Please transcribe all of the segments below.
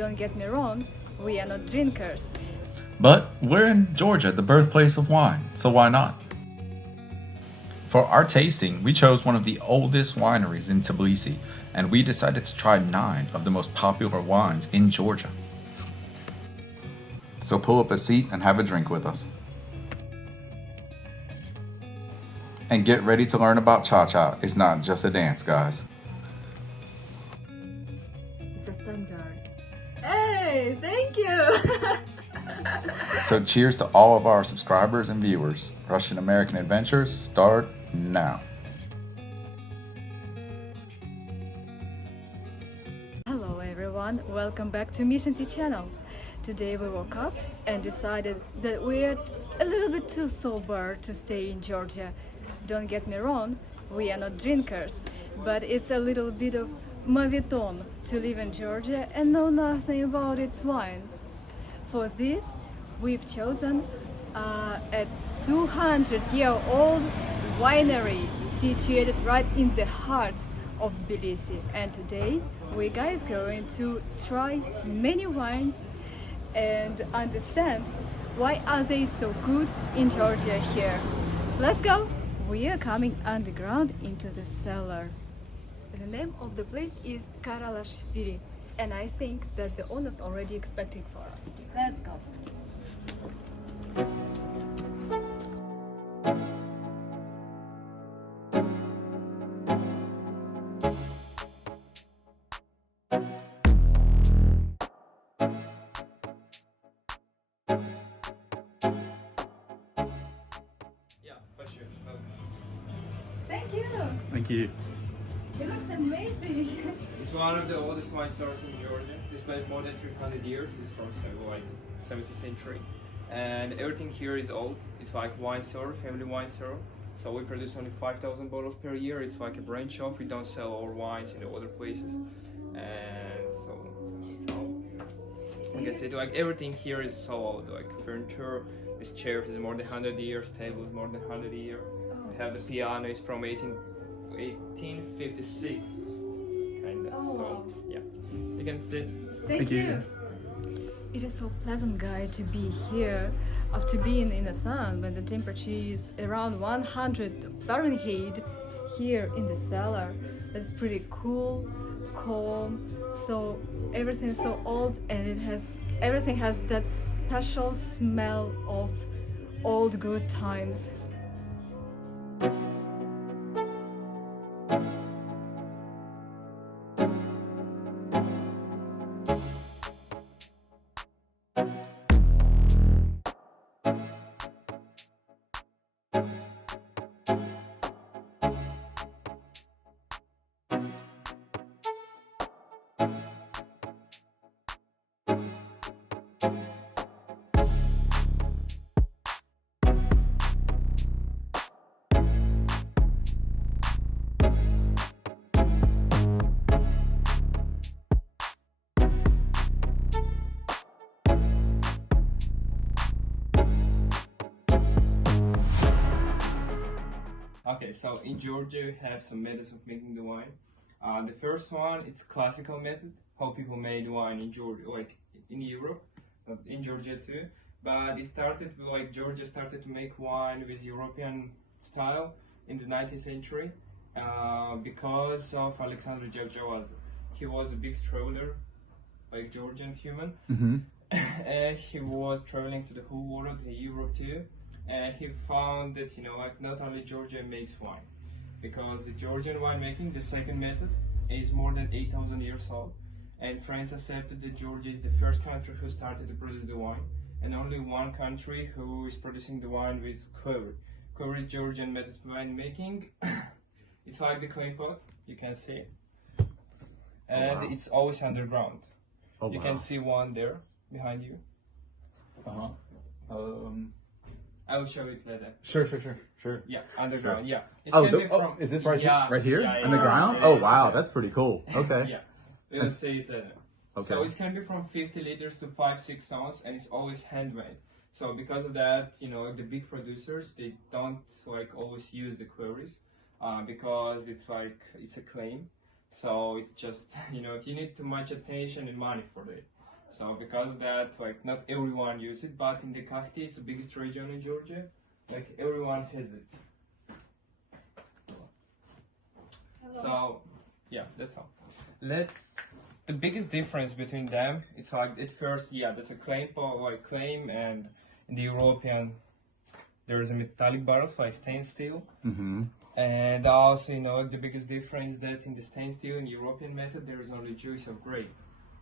Don't get me wrong, we are not drinkers. But we're in Georgia, the birthplace of wine, so why not? For our tasting, we chose one of the oldest wineries in Tbilisi, and we decided to try 9 of the most popular wines in Georgia. So pull up a seat and have a drink with us. And get ready to learn about Chacha. It's not just a dance, guys. It's a standard. Hey, thank you! So cheers to all of our subscribers and viewers. Russian American Adventures start now. Hello everyone, welcome back to Mission Tea channel. Today we woke up and decided that we're a little bit too sober to stay in Georgia. Don't get me wrong, we are not drinkers, but it's a little bit of moveton to live in Georgia and know nothing about its wines. For this, we've chosen a 200-year-old winery situated right in the heart of Tbilisi. And today, we guys going to try many wines and understand why are they so good in Georgia here. Let's go! We are coming underground into the cellar. The name of the place is Karalashvili, and I think that the owner's already expecting for us. Let's go! Yeah, for sure. Thank you! Thank you. It looks amazing! It's one of the oldest wine stores in Georgia. It's been more than 300 years. It's from like 17th century, and everything here is old. It's like wine store, family wine store. So we produce only 5,000 bottles per year. It's like a brand shop. We don't sell our wines in the other places, and so like I said, like everything here is so old. Like furniture, this chair is more than 100 years. Table is more than 100 years. We have the piano is from 1856, kind of. Oh, so wow. yeah, you can sit. Thank you! It is so pleasant, guy, to be here after being in the sun when the temperature is around 100 Fahrenheit here in the cellar. It's pretty cool, calm. So everything is so old, and everything has that special smell of old good times. Okay, so in Georgia we have some methods of making the wine. The first one, it's classical method, how people made wine in Georgia, like in Europe, but in Georgia too. But it started like Georgia started to make wine with European style in the 19th century because of Alexander Georgian. He was a big traveler, like Georgian human, and he was traveling to the whole world, to Europe too. And he found that like not only Georgia makes wine, because the Georgian winemaking, the second method, is more than 8,000 years old, and France accepted that Georgia is the first country who started to produce the wine, and only one country who is producing the wine with query. Query is Georgian method of winemaking. It's like the clay pot, you can see, and it's always underground. You can see one there behind you. I will show it later. Sure. Yeah, underground. Yeah. It Oh, can be from- is this right yeah, here? Right here? yeah, In the yeah. ground? Yeah, Oh, yeah, wow, yeah. that's pretty cool. Okay. Yeah, we'll see it later. Okay. So it can be from 50 liters to 5-6 ounces, and it's always handmade. So because of that, the big producers, they don't like always use the queries because it's a claim. So it's just if you need too much attention and money for it. So because of that, like not everyone use it, but in the Kakhti, it's the biggest region in Georgia. Like everyone has it. So yeah, that's all. The biggest difference between them, it's like at first, yeah, there's a claim, and in the European, there's a metallic barrels like stainless steel. Mm-hmm. And also, the biggest difference that in the stainless steel in European method, there is only juice of grape.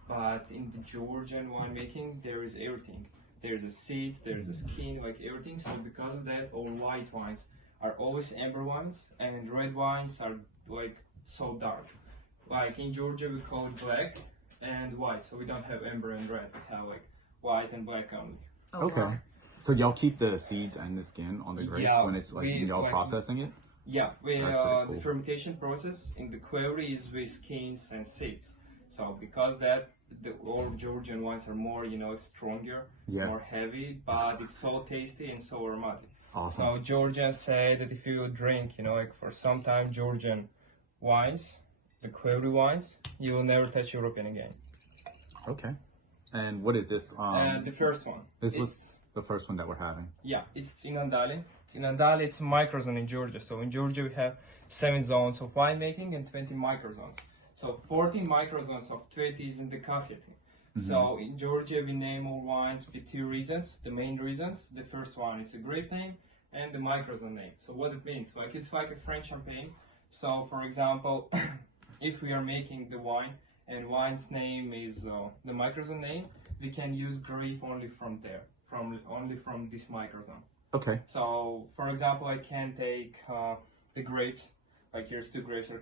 But in the Georgian winemaking, there is everything. There's the seeds, there's the skin, like everything. So because of that, all white wines are always amber wines, and red wines are like so dark. Like in Georgia, we call it black and white. So we don't have amber and red. We have like white and black only. Oh, Okay. wow. So y'all keep the seeds and the skin on the grapes Yeah, when it's like we, y'all like, processing it? Yeah, That's pretty cool. the fermentation process in the quarry is with skins and seeds. So because that, the all Georgian wines are more, stronger, Yeah. more heavy, but it's so tasty and so aromatic. Awesome. So Georgians say that if you drink, like for some time Georgian wines, the quarry wines, you will never touch European again. Okay. And what is this? The first one. This was the first one that we're having. Yeah, it's in Andali. It's a microzone in Georgia. So in Georgia we have 7 zones of winemaking and 20 microzones. So 14 microzones of 20 is in the Kakhti. So in Georgia we name all wines with 2 reasons. The main reasons. The first one is a grape name and the microzone name. So what it means, like it's like a French champagne. So for example, if we are making the wine and wine's name is the microzone name, we can use grape only from there, only from this microzone. Okay. So, for example, I can take the grapes, like here's 2 grapes, and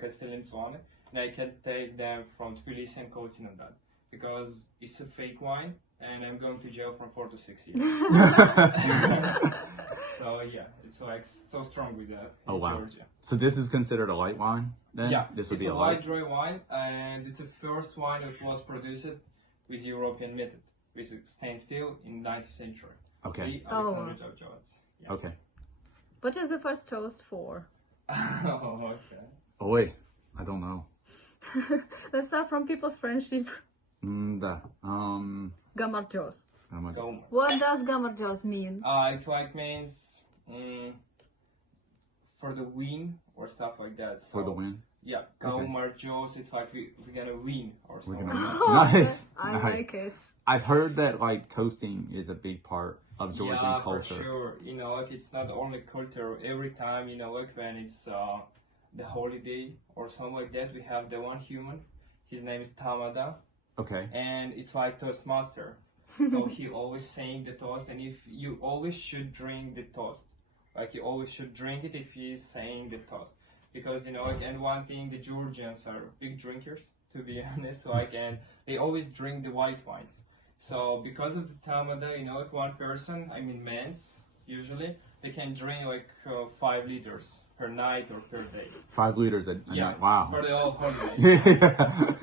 I can take them from Tbilisi and Kotinandal, because it's a fake wine, and I'm going to jail from 4 to 6 years. So yeah, it's like so strong with that in Georgia. So this is considered a light wine then? Yeah, This would it's be a a light dry wine, and it's the first wine that was produced with European method, with stainless steel in 19th century. Okay. Alexander Georgians. Yeah. Okay. What is the first toast for? Oh, okay. Oh wait, I don't know. Let's start from people's friendship. Gamartos. Goma. What does gamartos mean? It's like means for the win or stuff like that. So, For the win. Yeah, Marjos. It's like we're gonna win or We're something. gonna Oh, nice. I Nice. like it. I've heard that like toasting is a big part of Georgian Yeah, culture. for sure. Like it's not only culture. Every time, like when it's the holiday or something like that, we have the one human. His name is Tamada, Okay. and it's like Toastmaster. So he always saying the toast, and if you always should drink the toast, like you always should drink it if he is saying the toast, because and one thing, the Georgians are big drinkers, to be honest, and they always drink the white wines. So because of the Tamada, like one person, I mean men's usually, they can drink like 5 liters per night or per day. 5 liters a night. Wow. For the whole holiday. Yeah.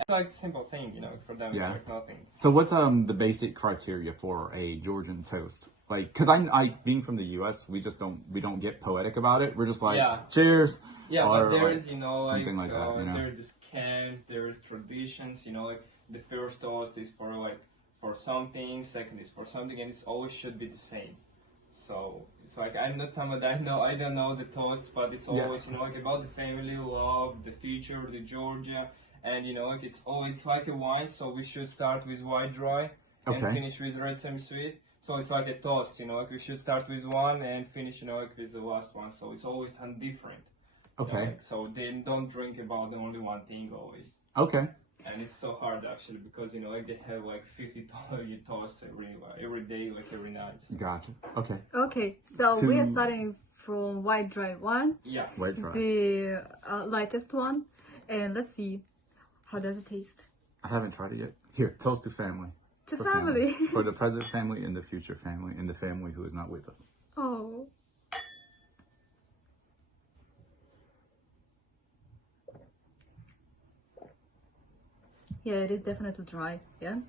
It's like simple thing, for them Yeah. it's like nothing. So what's the basic criteria for a Georgian toast? Like, cause I being from the U.S., we don't get poetic about it. We're just like, Yeah. cheers. Yeah, or, but there's, like, something like that, there's this camps, there's traditions, like the first toast is for something, second is for something, and it's always should be the same. So it's like I'm not Tamada, I don't know the toast, but it's always like about the family, love, the future, the Georgia, and like it's always like a wine. So we should start with white dry and finish with red semi-sweet. So it's like a toast, like we should start with one and finish, like with the last one. So it's always done different. Okay. So they don't drink about only one thing always. Okay. And it's so hard actually because like they have like 50 toasts every day, like every night. Gotcha. Okay. Okay, so we are starting from white dry one, Yeah. White dry. the lightest one, and let's see how does it taste. I haven't tried it yet. Here, toast to family. To For family. For the present family and the future family and the family who is not with us. Oh. Yeah, it is definitely dry. Yeah.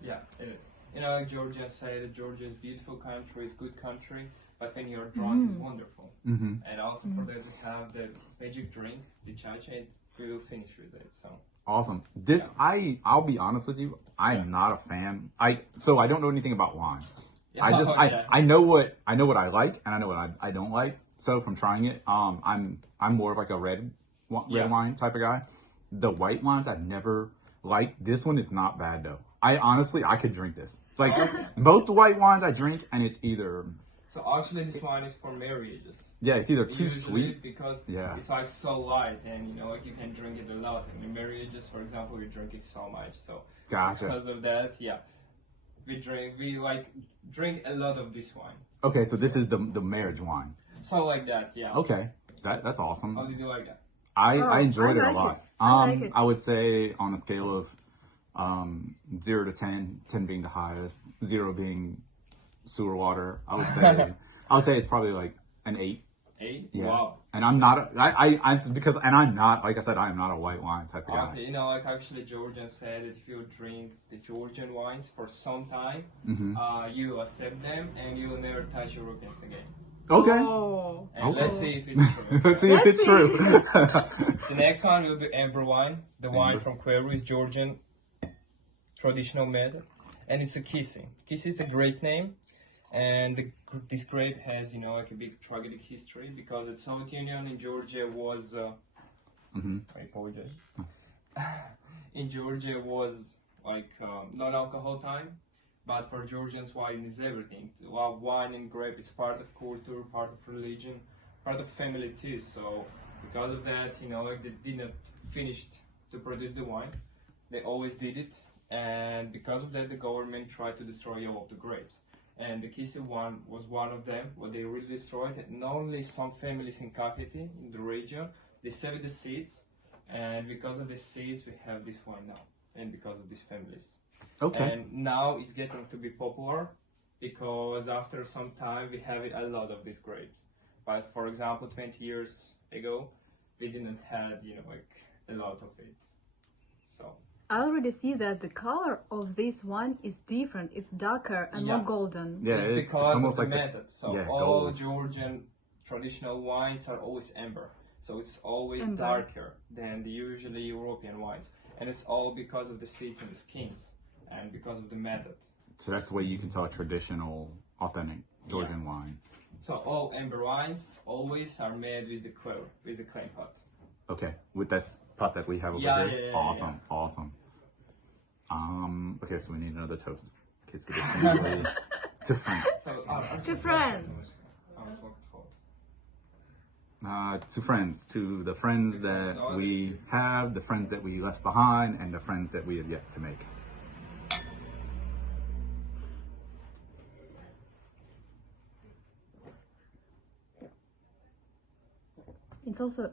Yeah, it is. Like Georgia say that Georgia is beautiful country, is good country, but when you're drunk, it's wonderful. Mm-hmm. And also for that we have the magic drink, the Chacha, and we will finish with it. So. Awesome. This I'll be honest with you. I am not a fan. I don't know anything about wine. I know what I like and I know what I don't like. So from trying it, I'm more of like a red wine type of guy. The white wines I've never liked. This one is not bad though. I could drink this. Like most white wines I drink, and it's either. So actually, this wine is for marriages. Yeah, it's either too Usually sweet because Yeah. it's like so light, and like you can drink it a lot. And in marriages, for example, we drink it so much. So Gotcha. because of that, we like drink a lot of this wine. Okay, so this is the marriage wine. So like that, yeah. Okay, that's awesome. How did you like that? I enjoyed it a like lot. it. I like it. I would say on a scale of 0 to 10, 10 being the highest, 0 being sewer water. I would say it's probably like an 8. 8? Yeah. Wow. And I'm not. I'm not. Like I said, I am not a white wine type of guy. Okay, like actually Georgian said that if you drink the Georgian wines for some time, you will accept them and you will never touch Europeans again. Okay. Oh. And Okay. let's see if it's true. Let's see if it's true. The next one will be amber wine. The wine from Queru is Georgian traditional method, and it's a kisi. Kisi is a grape name, and this grape has like a big tragic history because the Soviet Union in Georgia was. I apologize. In Georgia was like non-alcohol time. But for Georgians, wine is everything. Wine and grape is part of culture, part of religion, part of family too. So because of that, like they didn't finish to produce the wine. They always did it, and because of that, the government tried to destroy all of the grapes. And the Kisi one was one of them. What they really destroyed, and only some families in Kakheti, in the region, they saved the seeds, and because of the seeds, we have this wine now, and because of these families. Okay. And now it's getting to be popular because after some time we have a lot of these grapes. But for example, 20 years ago, we didn't have, like a lot of it. So. I already see that the color of this wine is different. It's darker and more golden. Yeah, it's because almost of the like method. So all gold. Georgian traditional wines are always amber. So it's always Amber. darker than the usually European wines. And it's all because of the seeds and the skins. And because of the method. So that's the way you can tell a traditional, authentic Georgian wine. So all amber wines always are made with the quail, with the clay pot. Okay, with this pot that we have over Yeah, here. yeah, Awesome, awesome. Okay, so we need another toast. Okay, so we to friends. So, To friends. To friends, to the friends that we have, the friends that we left behind, and the friends that we have yet to make. It's also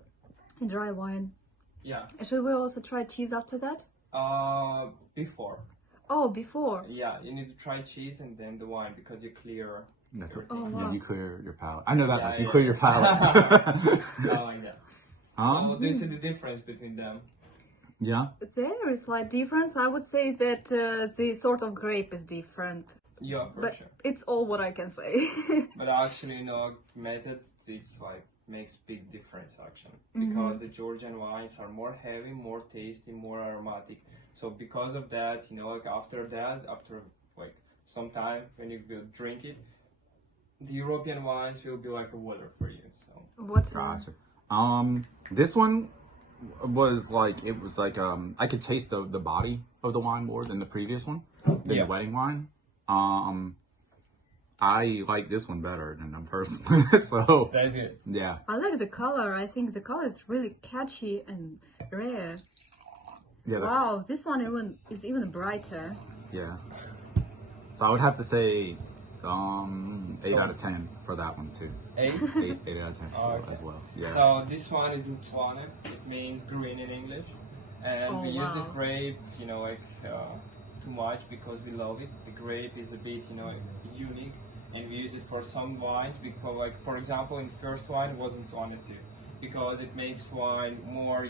a dry wine. Yeah. Should we also try cheese after that? Before. Oh, before. Yeah, you need to try cheese and then the wine because you clear. That's what, Oh, yeah, wow. you clear your palate. I know that Yeah, much. You yeah. clear your palate. I like that. So do you see the difference between them? Yeah. There is slight difference. I would say that the sort of grape is different. Yeah, for But sure. it's all what I can say. But actually, method it's like makes big difference actually because the Georgian wines are more heavy, more tasty, more aromatic. So because of that, like after like some time when you will drink it, the European wines will be like a water for you. So What's wrong? Gotcha. This one was like I could taste the body of the wine more than the previous one, than the wedding wine. I like this one better than them personally. So that's it. yeah. I like the color. I think the color is really catchy and rare. Yeah. Wow, this one is even brighter. Yeah. So I would have to say 8 out of 10 for that one too. 8? 8 out of 10 Okay. as well. Yeah. So this one is Mtswane. It means green in English, and we use this grape, too much because we love it. The grape is a bit, unique, and we use it for some wines because, like for example, in the first wine it was Mtswane too, because it makes wine more,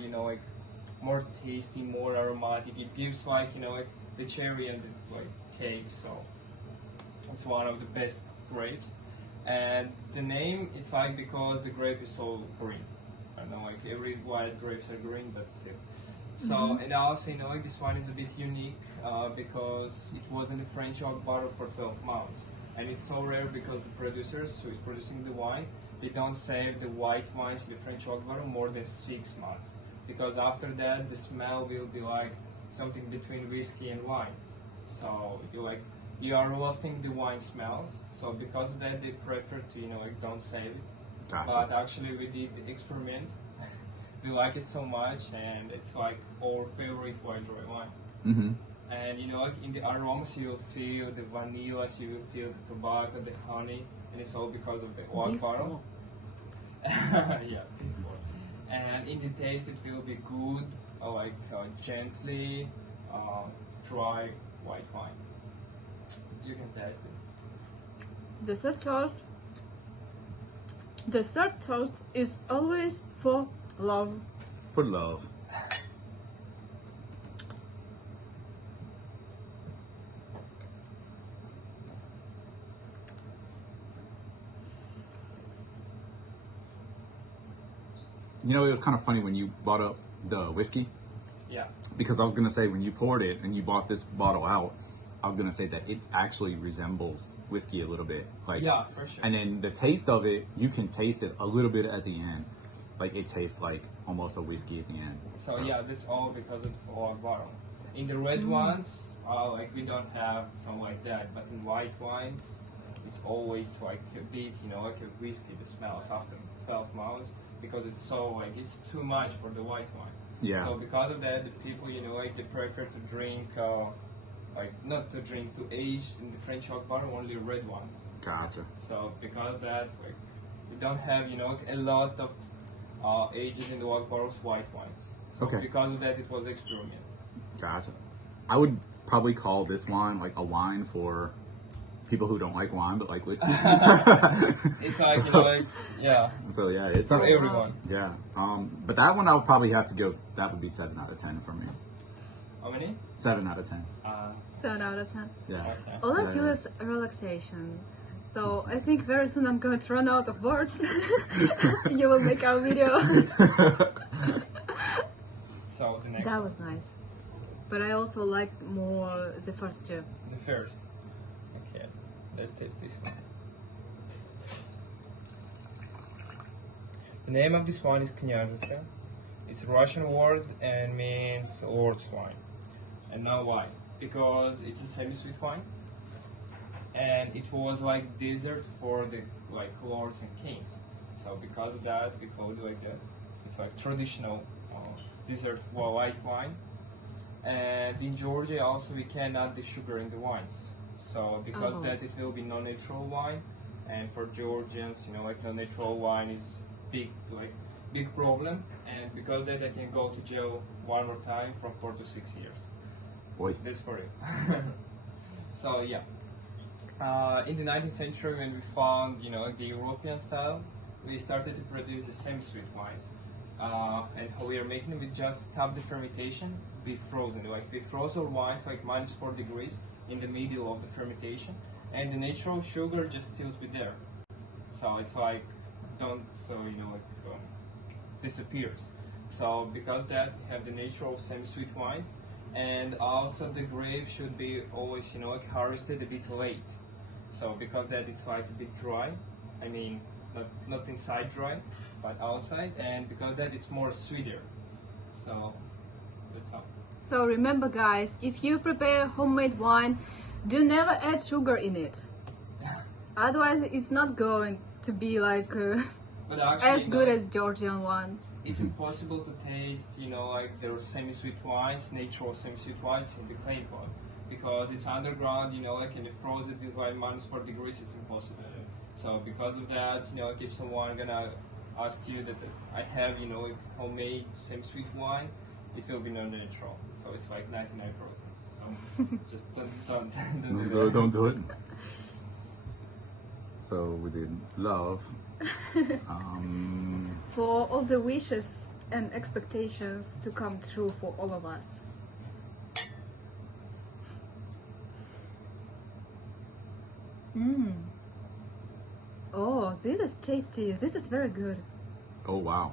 more tasty, more aromatic. It gives the cherry and the cake. So it's one of the best grapes. And the name is because the grape is so green. I don't know, every wild grapes are green, but still. So and also like this wine is a bit unique because it was in the French oak bottle for 12 months, and it's so rare because the producers who is producing the wine, they don't save the white wines in the French oak bottle more than 6 months, because after that the smell will be like something between whiskey and wine. So you are roasting the wine smells. So because of that they prefer to don't save it. Gotcha. But actually we did the experiment. We like it so much, and it's like our favorite white dry wine. Mm-hmm. And in the aromas you will feel the vanilla, you will feel the tobacco, the honey, and it's all because of the oak bottle. Yeah, before. And in the taste it will be good, gently dry white wine. You can taste it. The third toast is always for love. For love. It was kind of funny when you brought up the whiskey, Yeah. because I was gonna say when you poured it and you bought this bottle out, I was gonna say that it actually resembles whiskey a little bit. Yeah, for sure. And then the taste of it, you can taste it a little bit at the end. Like it tastes like almost a whiskey at the end. So yeah, that's all because of the oak bottle. In the red ones, we don't have something like that, but in white wines, it's always like a bit, like a whiskey. The smells after 12 months, because it's so it's too much for the white wine. Yeah. So because of that, the people, they prefer to drink, not to drink, to age in the French oak bottle only red ones. Gotcha. So because of that, we don't have, a lot of ages in the oak bottles white wines. So Okay. because of that, it was experiment. Gotcha. I would probably call this wine like a wine for people who don't like wine but like whiskey. It's like, yeah, So yeah, it's for not everyone. Yeah. But that one I would probably have to go. That would be 7 out of 10 for me. How many? 7 out of 10. 7 out of 10. Yeah. Okay. All I Yeah, feel yeah. is relaxation. So I think very soon I'm going to run out of words. You will make our video. So the next That one. was nice. But I also like more the first two. The first. Okay, let's taste this one. The name of this wine is Kняжеська. It's a Russian word and means lord's wine. And now why? Because it's a semi-sweet wine, and it was like dessert for the lords and kings. So because of that, we call it like that. It's like traditional dessert white wine. And in Georgia also we can add the sugar in the wines. So because of that, it will be non-natural wine. And for Georgians, non-natural wine is big problem. And because of that, I can go to jail one more time from 4 to 6 years. Boy. That's for it. So yeah. In the 19th century, when we found, the European style, we started to produce the semi-sweet wines. And how we are making it, we just stop the fermentation, we frozen. We froze our wines -4 degrees in the middle of the fermentation, and the natural sugar just stills be there. So it's disappears. So because of that, we have the natural semi-sweet wines, and also the grape should be always, harvested a bit late. So because of that, it's a bit dry. I mean, not inside dry, but outside, and because of that, it's more sweeter. So that's how. So remember guys, if you prepare homemade wine, do never add sugar in it. Otherwise it's not going to be But actually, as good as Georgian one. It's impossible to taste, their semi-sweet wines, natural semi-sweet wines in the clay pot, because it's underground, in the frozen by -4 degrees, it's impossible. So because of that, if someone gonna ask you that I have, homemade semi-sweet wine, it will be non-natural. So it's 99%. So just don't do that. Don't do it. So we did love. For all the wishes and expectations to come true for all of us. Oh, this is tasty. This is very good. Oh wow.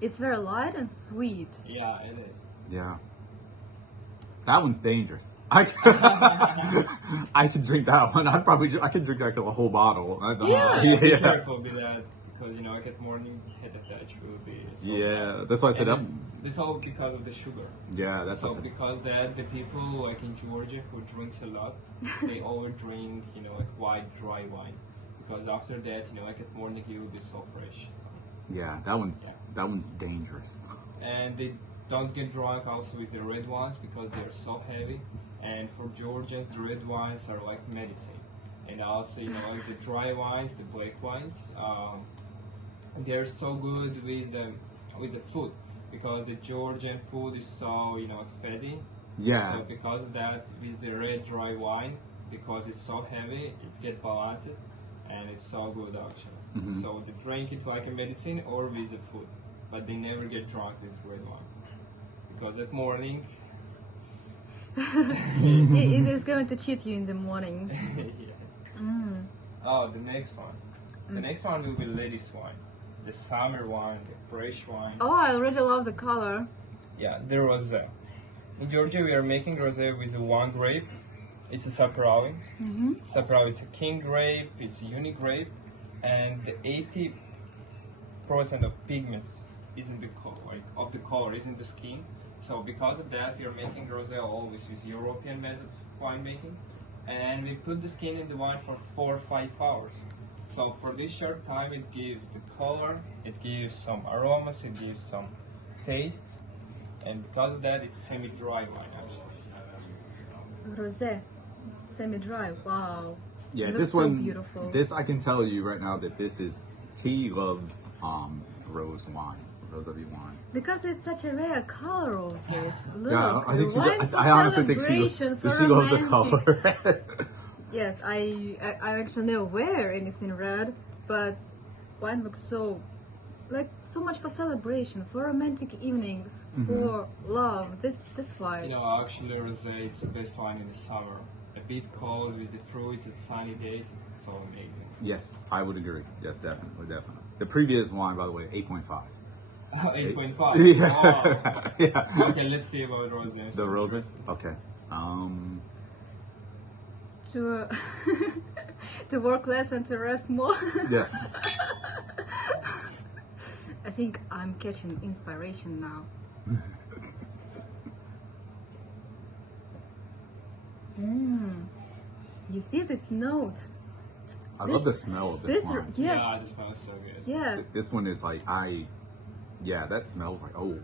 It's very light and sweet. Yeah, it is. Yeah. That one's dangerous. I could drink that one. I could drink like a whole bottle. Yeah. Be careful with that because like at morning head attack will be. So Yeah, that's why I said and that. it's all because of the sugar. Yeah, that's So what I said. because that the people like in Georgia who drinks a lot, they over drink like white dry wine because after that like at morning you will be so fresh. So. Yeah, that one's dangerous. And they don't get drunk also with the red wines because they're so heavy. And for Georgians, the red wines are like medicine. And also, like the dry wines, the black wines, they're so good with the food because the Georgian food is so fatty. Yeah. So because of that, with the red dry wine, because it's so heavy, it gets balanced, and it's so good actually. Mhm. So they drink it like a medicine or with the food, but they never get drunk with red wine because that morning. It is going to cheat you in the morning. Yeah. Mm. Oh, the next one. The next one will be ladies wine, the summer wine, the fresh wine. Oh, I really love the color. Yeah, the rosé. In Georgia, we are making rosé with one grape. It's a Saprawi. Mm-hmm. Saprawi is a king grape. It's a unique grape, and the 80% of pigments is in the color is in the skin. So because of that, we are making rosé always with European method of winemaking, and we put the skin in the wine for 4 or 5 hours. So for this short time, it gives the color, it gives some aromas, it gives some taste, and because of that, it's semi-dry wine actually. Rosé, semi-dry. Wow. Yeah, It this looks so one. beautiful. This I can tell you right now that this is T loves rose wine, rose of wine. Because it's such a rare color of this. Look, Yeah, I think wine for I honestly think celebration, for she loves the romantic. color. Yes, I actually never wear anything red, but wine looks so much for celebration, for romantic evenings, for love. That's why. Actually, rosé is the best wine in the summer. A bit cold with the fruits, it's sunny days, it's so amazing. Yes, I would agree. Yes, definitely. The previous wine, by the way, 8.5. 8.5. Yeah. Wow. Yeah. Okay, let's see about rosé. The rose. Okay. To to work less and to rest more. Yes. I think I'm catching inspiration now. You see this note? I love the smell of this wine. Yes, Yeah, this smells so good. yeah. This one is like that smells like oh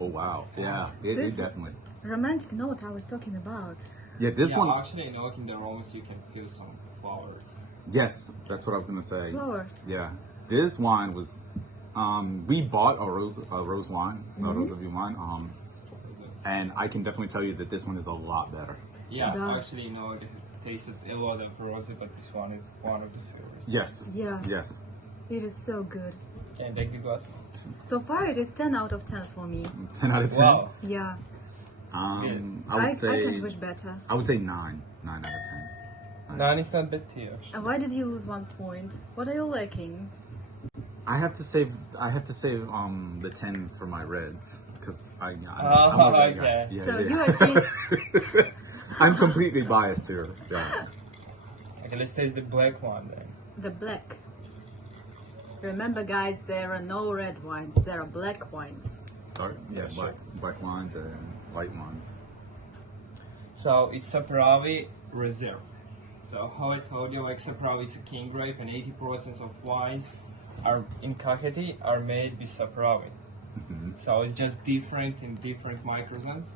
wow. Yeah, it This- definitely. Romantic note I was talking about. Yeah, this Yeah, one. actually, in the aromas you can feel some flowers. Yes, that's what I was gonna say. Flowers. Yeah, this wine was. We bought a rose wine, a rose of wine. And I can definitely tell you that this one is a lot better. Yeah, That- actually, they tasted a lot of rosé, but this one is one of the favorites. Yes. Yeah. Yes. It is so good. Can I take the glass? So far it is 10 out of 10 for me. 10 out of 10. Wow. Yeah. I would say. I can't wish better. I would say 9. 9 out of 10. Nine is not bad tea, actually. And why did you lose 1 point? What are you lacking? I have to save the 10s for my reds because I'm Oh, a red okay. guy. Yeah, So yeah. you achieved. I'm completely biased here, guys. Okay, let's taste the black one then. The black. Remember, guys, there are no red wines. There are black wines. Sorry, yeah, Sure. black wines and white wines. So it's Sapravi Reserve. So how I told you, like Sapravi is a king grape, and 80% of wines are in Kakheti are made with Sapravi. So it's just different in different microzones,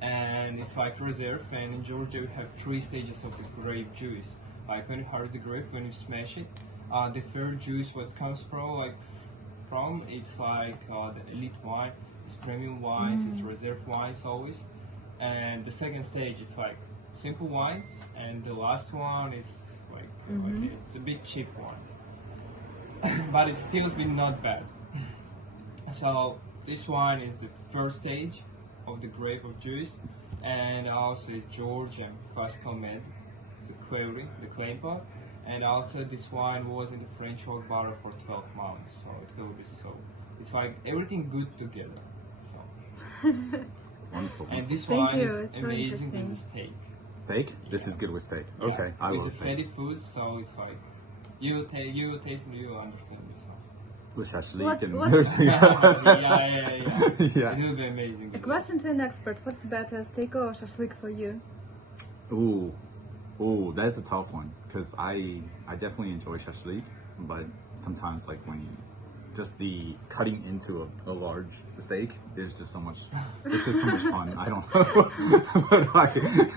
and it's like reserve. And in Georgia, we have 3 stages of the grape juice. Like when you harvest the grape, when you smash it, the first juice what comes from it's like the elite wine, it's premium wines, it's reserve wines always. And the second stage it's like simple wines, and the last one is like it's a bit cheap wines, but it's still been not bad. So this wine is the first stage of the grape of juice, and also is Georgian classical method. It's the query, the clay pot, and also this wine was in the French oak barrel for 12 months, so it will be so. It's like everything good together. So Wonderful. And this Thank one you, is it's so amazing interesting. with the steak. Steak? This is good with steak. Yeah. Okay, I with love the steak. fatty food, so it's like you taste and you understand this. With shashlik What- and what- Yeah. Yeah. It will be amazing. A question to an expert: what's better, steak or shashlik for you? Ooh, that's a tough one because I definitely enjoy shashlik, but sometimes like when just the cutting into a large steak is just so much. It's just so much fun. I don't know,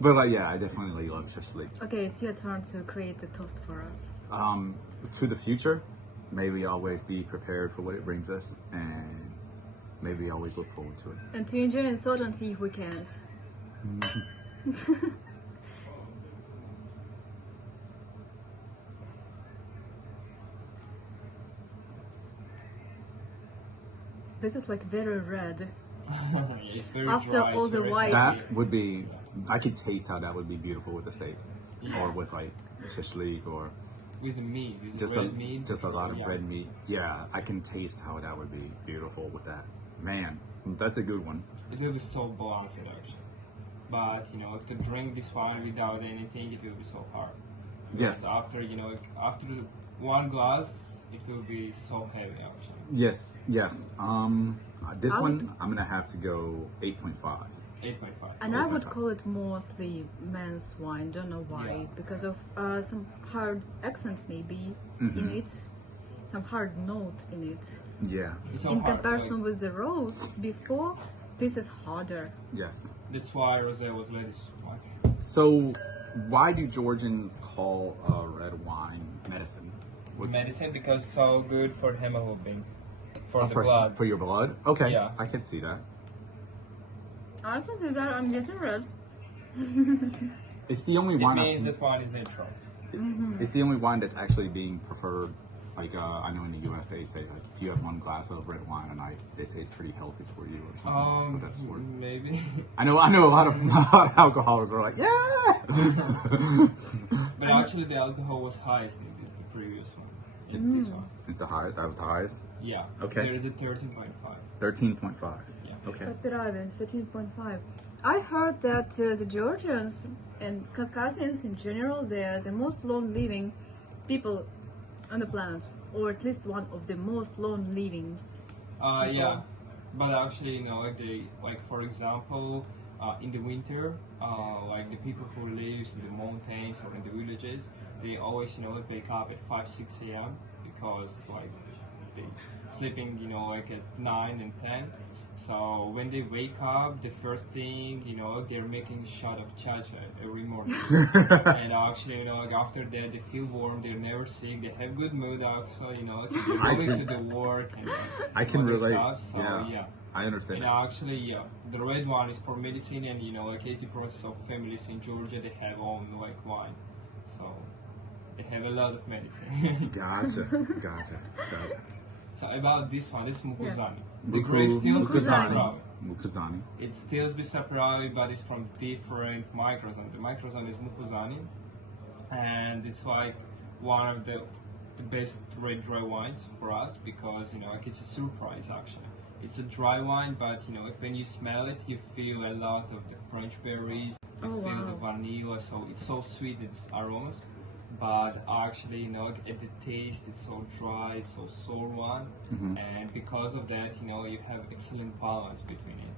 but yeah, I definitely love shashlik. Okay, it's your turn to create a toast for us. To the future, may we always be prepared for what it brings us, and maybe always look forward to it. And to enjoy uncertainty weekend. This is like very red. It's very After dry, all it's the very whites. That would be. I could taste how that would be beautiful with the steak, Yeah. or with like shashlik, or with the meat, with just red meat. just a lot of yeah. red meat. Yeah, I can taste how that would be beautiful with that. Man, that's a good one. It will be so balanced actually. But to drink this wine without anything, it will be so hard. Yes, But after one glass, it will be so heavy actually. yes. This I one would- I'm gonna have to go 8.5. 8.5. And I would call it mostly men's wine. Don't know why. Yeah. Because of some hard accent maybe Mm-hmm. in it, some hard note in it. Yeah. It's so In hard, comparison like, with the rose before, this is harder. Yes. that's why rosé was ladies so much. So, why do Georgians call red wine medicine? What's- Medicine because so good for hemoglobin, for Oh, the blood. for your blood? Okay, Yeah. I can see that. I can do that. I'm getting red. It's the only It wine. means that wine is natural. It's the only wine that's actually being preferred. Like I know in the U.S. they say like if you have one glass of red wine a night, they say it's pretty healthy for you or something of that sort. Maybe. I know a lot of alcoholics are like, yeah. But actually, the alcohol was highest in the previous one. It's this one. It's the highest. That was the highest. Yeah. Okay. There is a 13.5. 13.5. Yeah. Okay. Sapirave, 13.5. I heard that the Georgians and Caucasians in general, they're the most long-living people on the planet, or at least one of the most long-living. Yeah. But actually, like for example, in the winter, like the people who live in the mountains or in the villages, they always, wake up at 5, 6 a.m. because like they sleeping, like at 9 and 10. So when they wake up, the first thing, they're making a shot of Chacha every morning. And actually, like after that, they feel warm, they're never sick, they have good mood also, they're I going can- to the work and I can other relate. stuff. So yeah. I understand. And actually, yeah, the red one is for medicine, and like 80% of families in Georgia they have own like wine, so they have a lot of medicine. Gotcha. So about this one, this is Mukuzani. The Muku- grape stills Mukuzani. Bisapravi. Mukuzani. It stills Bisapravi, but it's from different microzone. The microzone is Mukuzani, and it's like one of the best red dry wines for us because like it's a surprise actually. It's a dry wine, but when you smell it, you feel a lot of the French berries. You Oh, feel the wow. vanilla, so it's so sweet, its aromas. But actually, at the taste, it's so dry, it's so sour one, and because of that, you have excellent balance between it.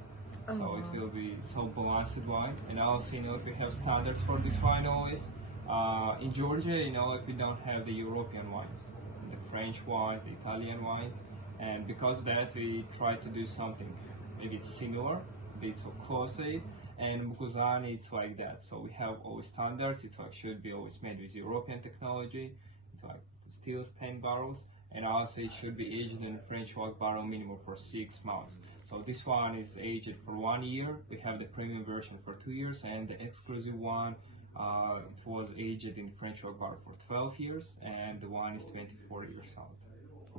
Oh, So it wow. will be so balanced wine. And also, we have standards for this wine always. In Georgia, we don't have the European wines, the French wines, the Italian wines, and because of that, we try to do something maybe it's similar, but it's so close to it. And Mukuzani, it's like that. So we have always standards. It's like should be always made with European technology. It's like still 10 barrels, and also it should be aged in French oak barrel minimum for 6 months. So this one is aged for 1 year. We have the premium version for 2 years, and the exclusive one, it was aged in French oak barrel for 12 years, and the wine is 24 years old.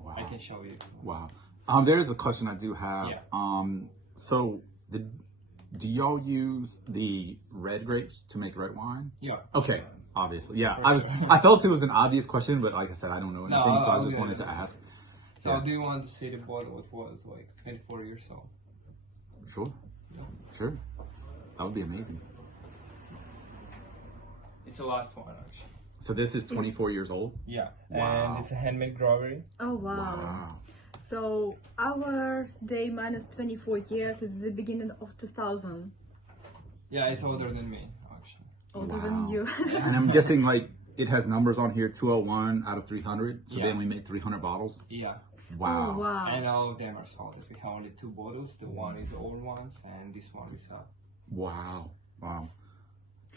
Wow. I can show you. Wow. There's a question I do have. Yeah. So do y'all use the red grapes to make red wine? Yeah. Okay. Obviously, yeah. For sure. I felt it was an obvious question, but like I said, I don't know anything, so I just okay. wanted to ask. So Yeah. do you want to see the bottle? It was like 24 years old. Sure. Sure. That would be amazing. It's the last one actually. So this is 24 years old? Yeah, Wow. and it's a handmade grocery. Oh wow. Wow. So our day minus 24 years is the beginning of 2000. Yeah, it's older than me actually. Older Wow. than you. And I'm guessing like it has numbers on here, 201 out of 300. So they Yeah. only made 300 bottles. Yeah, Wow. Oh wow. and all of them are salted. We have only 2 bottles. The one is the old ones, and this one is Wow. Wow.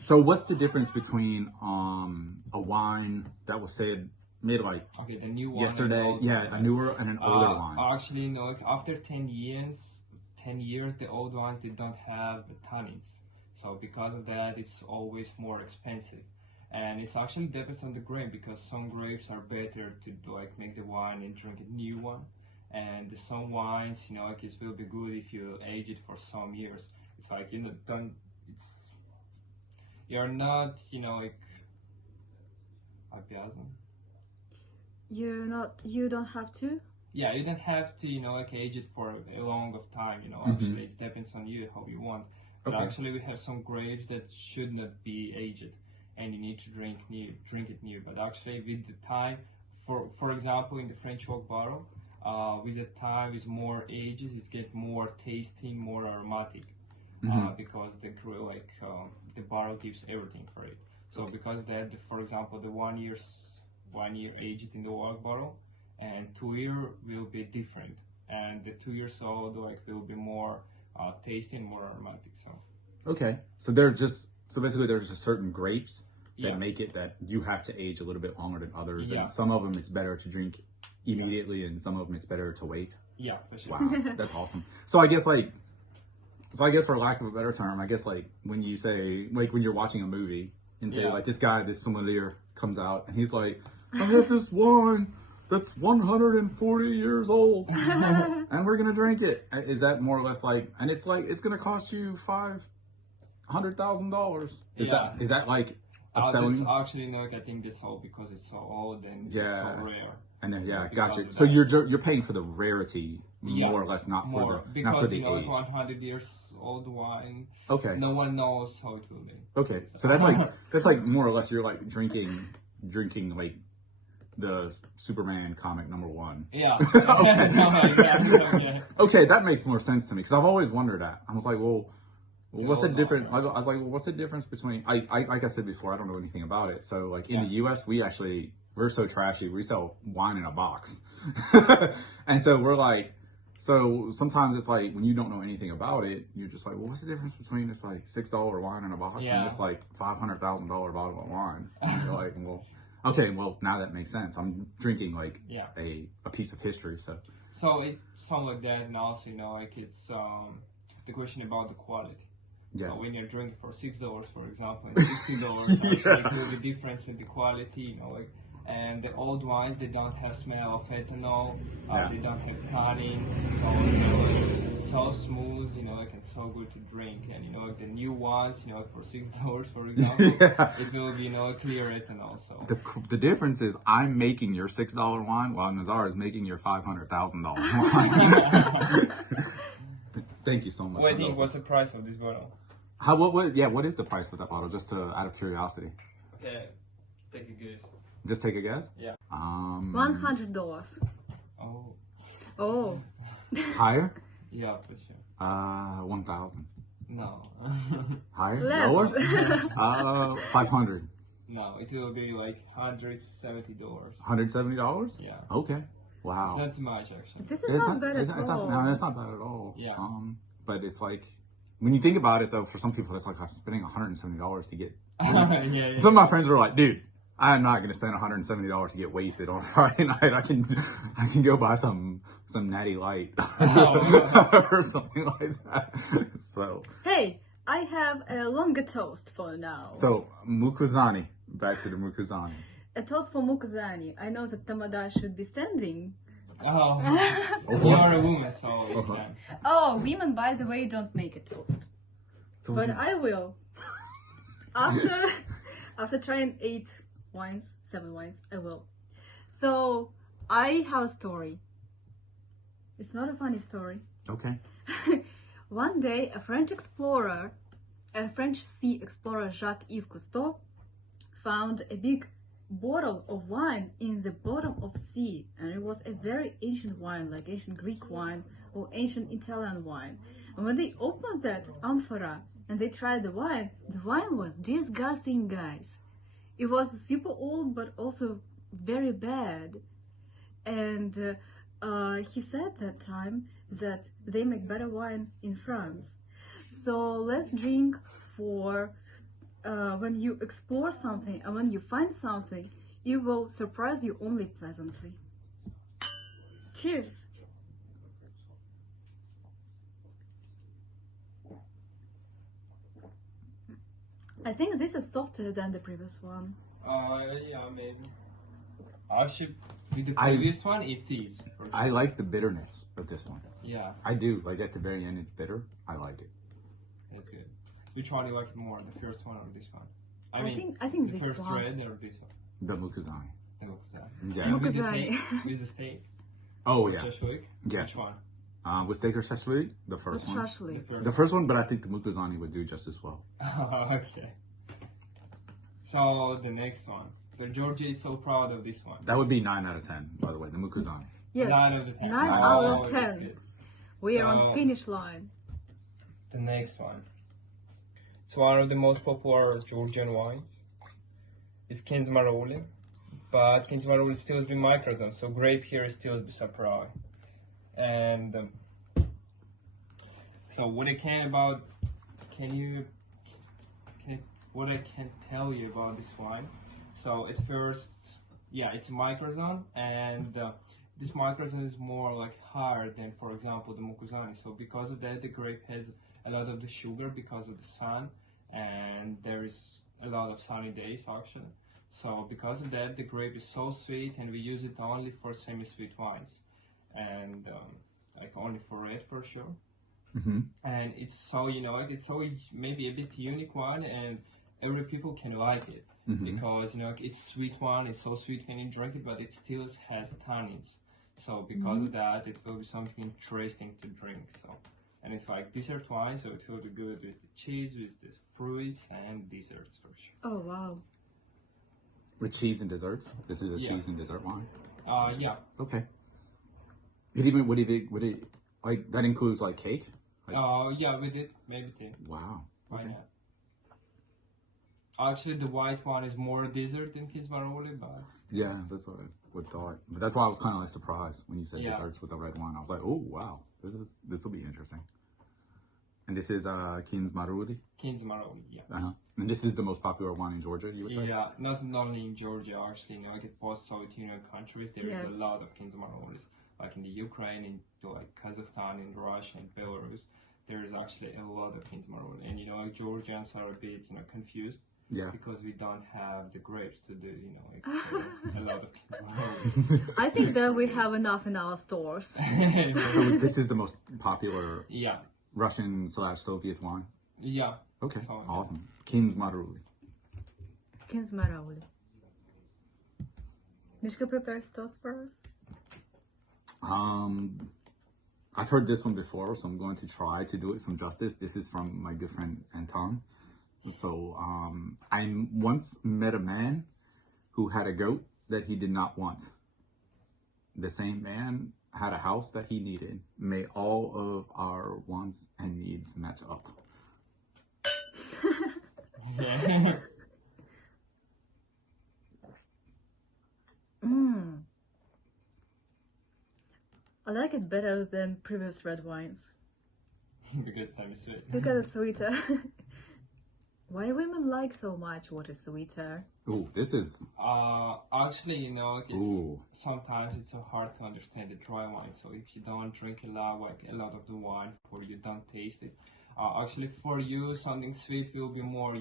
So what's the difference between a wine that was said made like okay. The new one. and the yesterday, old yeah, one. a newer and an older wine? Actually, no. Like, after 10 years, the old ones they don't have tannins. So because of that, it's always more expensive. And it's actually depends on the grape because some grapes are better to like make the wine and drink a new one. And some wines, like it will be good if you age it for some years. It's like you're not like обязан. You don't have to? Yeah, you don't have to, like age it for a long of time, actually it depends on you how you want. But Okay. actually we have some grapes that should not be aged and you need to drink it new. But actually with the time, for example in the French oak bottle, with the time, with more ages, it gets more tasting, more aromatic. Because the bottle gives everything for it. So because of that, for example, the 1 year aged in the oak bottle, and 2 year will be different, and the 2 years old will be more tasty and more aromatic. So Okay. So basically there's just certain grapes that Yeah. make it that you have to age a little bit longer than others. Yeah. And some of them it's better to drink immediately and some of them it's better to wait. yeah, for sure. Wow. That's awesome. So I guess for lack of a better term, I guess like when you say like when you're watching a movie and say Yeah. like this sommelier comes out and he's like, I have this wine that's 140 years old and we're gonna drink it. Is that more or less like, and it's gonna cost you $500,000? Yeah. Is that like a That's selling? actually I think that's all because it's so old and Yeah. it's so rare. And then, yeah, because gotcha. of So that. you're paying for the rarity Yeah, more or less, not More for the because age. 100 years old wine, Okay. no one knows how it will be. Okay, so that's like more or less you're like drinking like the Superman comic #1. Yeah, something like that. Yeah. Okay, that makes more sense to me because I've always wondered that. I was like, well, what's the old difference? one, I was like, well, what's the difference between? Like I said before, I don't know anything about it. So like in Yeah. the U.S., we're so trashy. We sell wine in a box, and so we're like. So sometimes it's like when you don't know anything about it, you're just like, well, what's the difference between this like $6 wine in a box Yeah. and this like $500,000 bottle of wine? And you're like, well, okay, well now that makes sense. I'm drinking like Yeah. a piece of history. So it's something like that, and also it's the question about the quality. Yes. So when you're drinking for $6, for example, and $60, actually there will be difference in the quality, and the old wines they don't have smell of ethanol, Yeah. they don't have tannins, so smooth, and so good to drink. And the new ones, for $6, for example, Yeah. it will be clear ethanol. So The difference is I'm making your $6 wine while Nazar is making your $500,000 wine. Thank you so much. what do you think? What's the price of this bottle? What is the price of that bottle? Just out of curiosity. Okay, take a guess. Just take a guess. Yeah. $100. Oh, Oh. Higher? yeah, for sure. 1,000. No. Higher? Less. Lower? 500. No, it will be like $170. $170? Yeah. Okay. It's Wow. not too much actually. This is not bad it's at not, all. no, it's not bad at all. Yeah. But it's like when you think about it though, for some people it's like I'm spending $170 to get. Yeah. Some of my friends were like, dude, I'm not gonna spend $170 to get wasted on Friday night. I can go buy some Natty Light or something like that. So Hey, I have a longer toast for now. Mukuzani. Back to the Mukuzani. A toast for Mukuzani. I know that Tamada should be standing. Oh, you're a woman, so you can. Oh, women, by the way, don't make a toast. So But I will. After trying 7 wines, I will. So, I have a story. It's not a funny story. okay. One day, a French sea explorer Jacques-Yves Cousteau found a big bottle of wine in the bottom of sea, and it was a very ancient wine, like ancient Greek wine or ancient Italian wine. And when they opened that amphora and they tried the wine was disgusting, guys. It was super old, but also very bad. And he said that time that they make better wine in France. So let's drink for when you explore something and when you find something, it will surprise you only pleasantly. Cheers! I think this is softer than the previous one. Yeah, maybe. Actually, with the previous one, it is. For I sure. like the bitterness of this one. Yeah, I do. Like at the very end, it's bitter. I like it. that's good. Which one do you like more, the first one or this one? I think the this first one. red or this one? The Mukazani. The Mukazani. Yeah. And with the Mukazani. steak? With the steak? Oh yeah. Shashlik? Yes. Which one? With steak or shashlik, the first It's one. Shashlik. The first one, but I think the Mukazani would do just as well. Okay. So the next one. The Georgia is so proud of this one. That would be 9 out of 10, by the way. The Mukazani. Yes, 9 out of 10. 9 Oh, out of that's 10. good. We are So- on finish line. The next one. It's one of the most popular Georgian wines. It's Kinzmaroli, but Kinzmaroli still has been microzone, so grape here is still Saprai. And so what I can tell you about this wine? So at first, yeah, it's a microzone, and this microzone is more like higher than, for example, the Mukuzani. So because of that, the grape has a lot of the sugar because of the sun, and there is a lot of sunny days actually. So because of that, the grape is so sweet, and we use it only for semi-sweet wines, and like only for red for sure. Mm-hmm. And it's so like it's so maybe a bit unique one, and every people can like it because it's sweet one. It's so sweet when you drink it, but it still has tannins. So because of that, it will be something interesting to drink. So, and it's like dessert wine, so it will be good with the cheese, with the fruits and desserts for sure. Oh wow. With cheese and desserts. This is a Yeah. cheese and dessert wine. Yeah. Okay. Would it like that includes like cake? Yeah, with it, maybe tea. Wow. Why Okay. not? Actually, the white one is more dessert than Kizvaroli, but Yeah, that's what I would thought. But that's why I was kind of like surprised when you said Yeah. desserts with the red wine. I was like, oh wow, this will be interesting. And this is Kins Maruli. Kizvaroli, yeah. Uh-huh. And this is the most popular wine in Georgia, you would say? Yeah, not only in Georgia, actually, like in post-Soviet Union countries, there is Yes. a lot of Kizmarolis. Like in the Ukraine, in like Kazakhstan, in Russia, and Belarus, there is actually a lot of Kizmaroli. And like Georgians are a bit confused Yeah. because we don't have the grapes to do like a lot of Kizmaroli. I think that we have enough in our stores. So this is the most popular Yeah, Russian/Soviet wine? yeah. Okay, So, yeah. awesome. Kins Maruli. Kinzmaroli. Mishka prepares toast for us. I've heard this one before, so I'm going to try to do it some justice. This is from my good friend Anton. So I once met a man who had a goat that he did not want. The same man had a house that he needed. May all of our wants and needs match up. I like it better than previous red wines Because semi-sweet. because it's sweeter. Why women like so much what is sweeter? Ooh, this is Actually, Ooh. sometimes it's so hard to understand the dry wine. So if you don't drink a lot of the wine, or you don't taste it, actually for you something sweet will be more,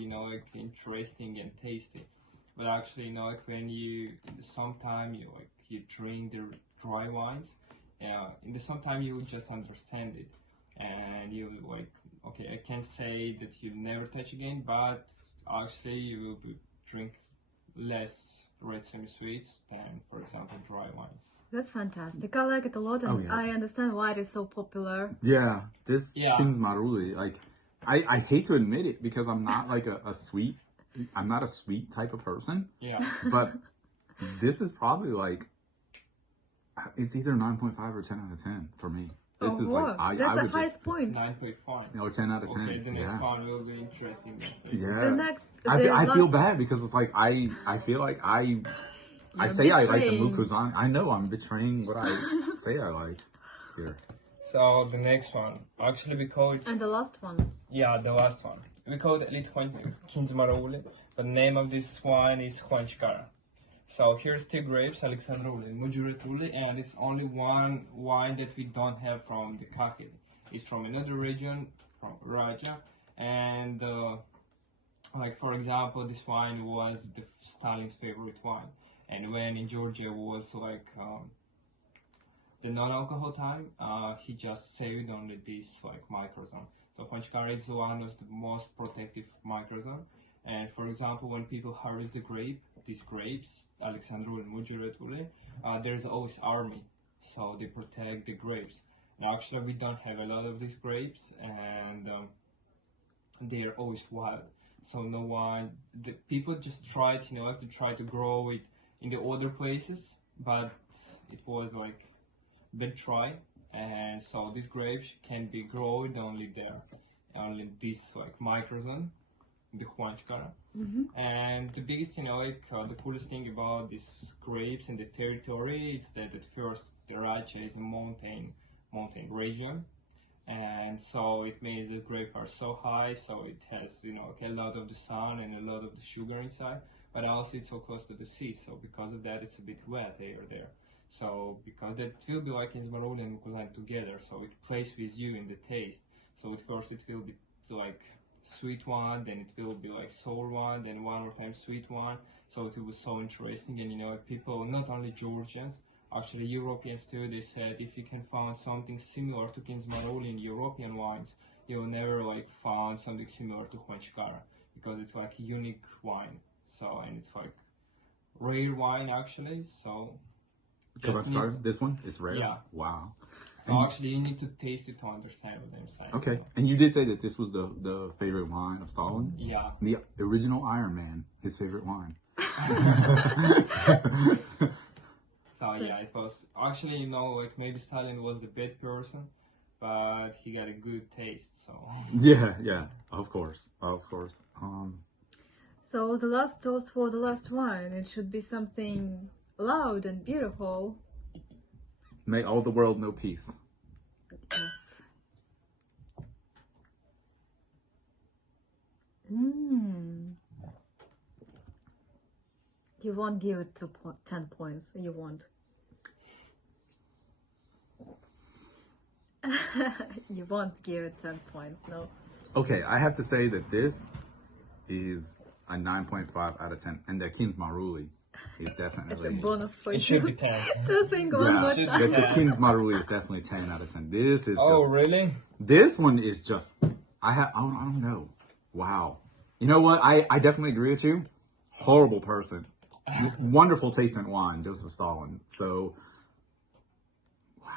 interesting and tasty. But actually, when you sometime you drink the dry wines, in the sometime you will just understand it, and you okay, I can't say that you never touch again, but actually you will drink less red semi-sweets than, for example, dry wines. That's fantastic. I like it a lot, and Oh, yeah. I understand why it is so popular. Yeah, this Yeah. King's Maruli, like, I hate to admit it because I'm not like I'm not a sweet type of person, Yeah. but this is probably like, it's either 9.5 or 10 out of 10 for me. This Oh, is wow. like, That's I the would highest point. 9.5. or 10 out of 10. Okay, the next yeah. one will be interesting. Then. Yeah. The next, I the feel last- bad because it's like, I feel like I You're say I like the betraying. mukuzan. I know I'm betraying what I say I like here. So the next one, actually we call it, And the last one. yeah, the last one. We call it Kings Maruli, but the name of this wine is Khwanchkara. So here's two grapes, Alexandruli and Mujuretuli, and it's only one wine that we don't have from the Kakheti. It's from another region, from Raja, and like for example, this wine was Stalin's favorite wine, and when in Georgia was like the non-alcohol time, he just saved only this like microzone. So Khwanchkara is one of the most protective microzone. And for example, when people harvest these grapes, Alexandrul and Mujuretuli, there's always army, so they protect the grapes. And actually, we don't have a lot of these grapes, and they are always wild. So no one, the people just tried, to try to grow it in the other places, but it was like a bit dry, and so these grapes can be grown only there, only this like microzone, the Khwanchkara. And the biggest, the coolest thing about these grapes and the territory is that at first the Racha is a mountain region, and so it means the grapes are so high, so it has a lot of the sun and a lot of the sugar inside, but also it's so close to the sea, so because of that it's a bit wet air there. So because that will be like in Zmaruli and Mukuzan together, so it plays with you in the taste. So at first it will be like sweet one, then it will be like sour one, then one more time sweet one. So it will be so interesting, and people, not only Georgians, actually Europeans too, they said if you can find something similar to Kings Maroli in European wines, you'll never like find something similar to Khwanchkara, because it's like a unique wine. So, and it's like rare wine actually, so Karalashvili, this one is rare? Yeah. Wow. so actually you need to taste it to understand what I'm saying. Okay. And you did say that this was the favorite wine of Stalin? Yeah. The original Iron Man, his favorite wine. So yeah, it was actually, like maybe Stalin was the bad person, but he got a good taste, so. Yeah, of course. So the last toast for the last wine, it should be something loud and beautiful. May all the world know peace. Yes. You won't give it 10 points. You won't. You won't give it 10 points. No. Okay, I have to say that this is a 9.5 out of 10, and the King's Maruli is It's a definitely. bonus for It you. should be 10. To think one Yeah, more should time. be the King's Maruli is definitely 10 out of 10. This is Oh, just. really? This one is just. I don't know. Wow. You know what? I definitely agree with you. Horrible person. Wonderful taste in wine, Joseph Stalin. So. Wow.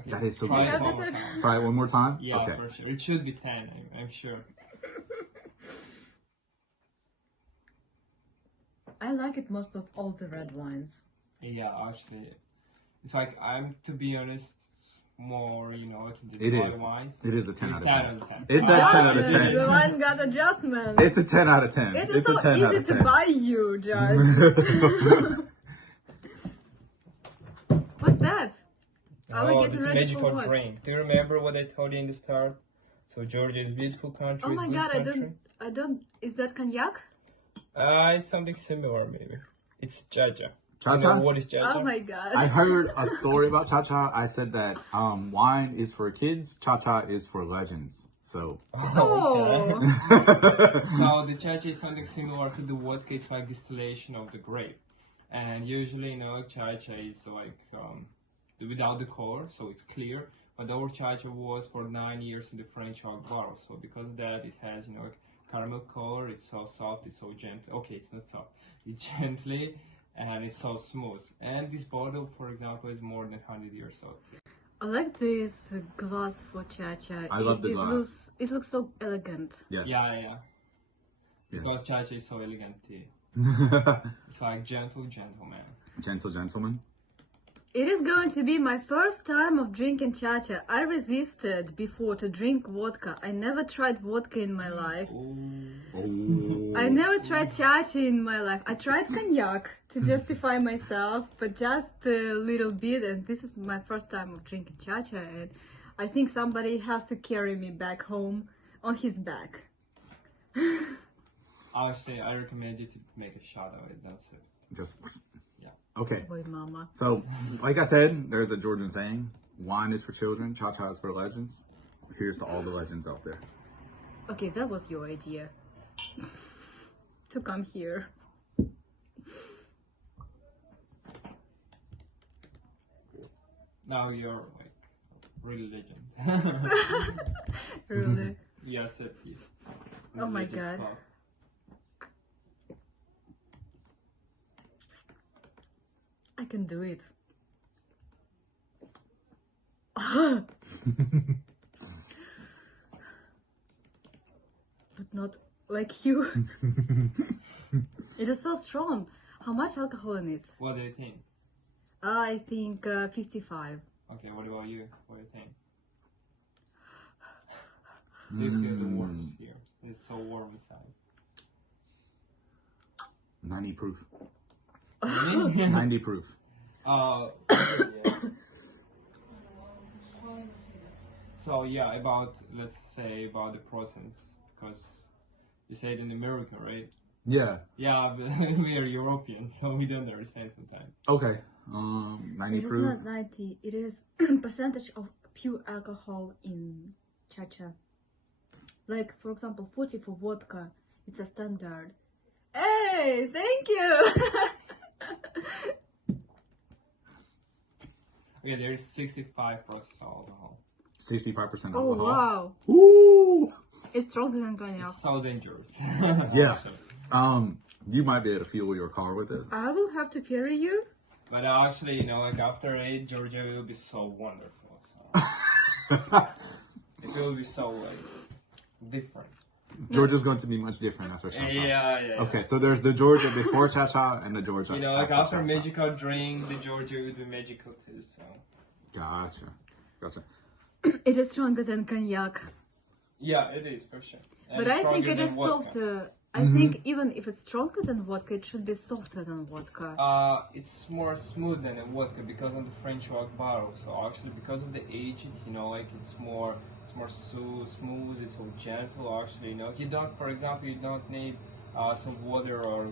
Okay, That is so try good. it one more time. Try it one more time? Yeah, Okay. for sure. It should be 10, I'm sure. I like it most of all the red wines. Yeah, actually. It's like, to be honest, more, like in the It dry is. wines. It is a 10 It's out of 10 10. out of 10. It's a 10 out of The 10. wine got adjustment. It's a 10 out of 10. It is It's so a 10 out easy of to 10. buy you, George. What's that? I will Oh, get this ready for magical what? drink. Do you remember what I told you in the start? So Georgia is a beautiful country. Oh it's my good god, country. I don't. Is that cognac? It's something similar, maybe. It's Chacha. Chacha? You know what is Chacha? Oh my god. I heard a story about Chacha. I said that wine is for kids, Chacha is for legends. So. Oh. So the Chacha is something similar to the vodka. It's like distillation of the grape. And usually, Chacha is like without the color, so it's clear. But our Chacha was for 9 years in the French oak barrel. So because of that, it has, caramel color. It's so soft. It's so gentle. Okay, it's not soft. It's gently, and it's so smooth. And this bottle, for example, is more than 100 years old. I like this glass for Chacha. I love the glass. It looks so elegant. Yes. Yeah. Yes. Because Chacha is so elegant tea. It's like gentle gentleman. Gentle gentleman. It is going to be my first time of drinking Chacha. I resisted before to drink vodka. I never tried vodka in my life. Oh. I never tried Chacha in my life. I tried cognac to justify myself, but just a little bit. And this is my first time of drinking Chacha. And I think somebody has to carry me back home on his back. Honestly, I recommend you to make a shot of it. That's it. Just. Yeah. Okay. Boy, mama. So, like I said, there's a Georgian saying, wine is for children, Chacha is for legends. Here's to all the legends out there. Okay, that was your idea. To come here. Now you're like really legend. Really? Yes, it is. Oh my God. I can do it. But not like you. It is so strong. How much alcohol in it? What do you think? I think 55. Okay, what about you? What do you think? Do you feel the warmth here? It's so warm inside. 90 proof. Really? 90 proof. Yeah. So yeah, about let's say about the process, because you say it in America, right? Yeah. Yeah, but we are Europeans, so we don't understand sometimes. Okay. 90 It is proof. not 90. It is percentage of pure alcohol in Chacha. Like, for example, 40 for vodka. It's a standard. Hey, thank you! Okay, there is 65% alcohol. 65% alcohol. Oh, wow. Ooh. It's stronger than cognac. It's so dangerous. Yeah. You might be able to fuel your car with this. I will have to carry you. But actually, you know, like after it, Georgia will be so wonderful. So. It will be so like different. Georgia's going to be much different after Chacha. Yeah. Okay, so there's the Georgia before Chacha and the Georgia You know, like after Chacha. magical drink, the Georgia will be magical too. So. Gotcha. It is stronger than cognac. Yeah, it is for sure. And But it's I think stronger it than is vodka. softer. I think even if it's stronger than vodka, it should be softer than vodka. It's more smooth than a vodka because of the French oak bottle. So actually, because of the age, you know, like it's more so smooth. It's so gentle. Actually, you know, you don't, for example, you don't need some water or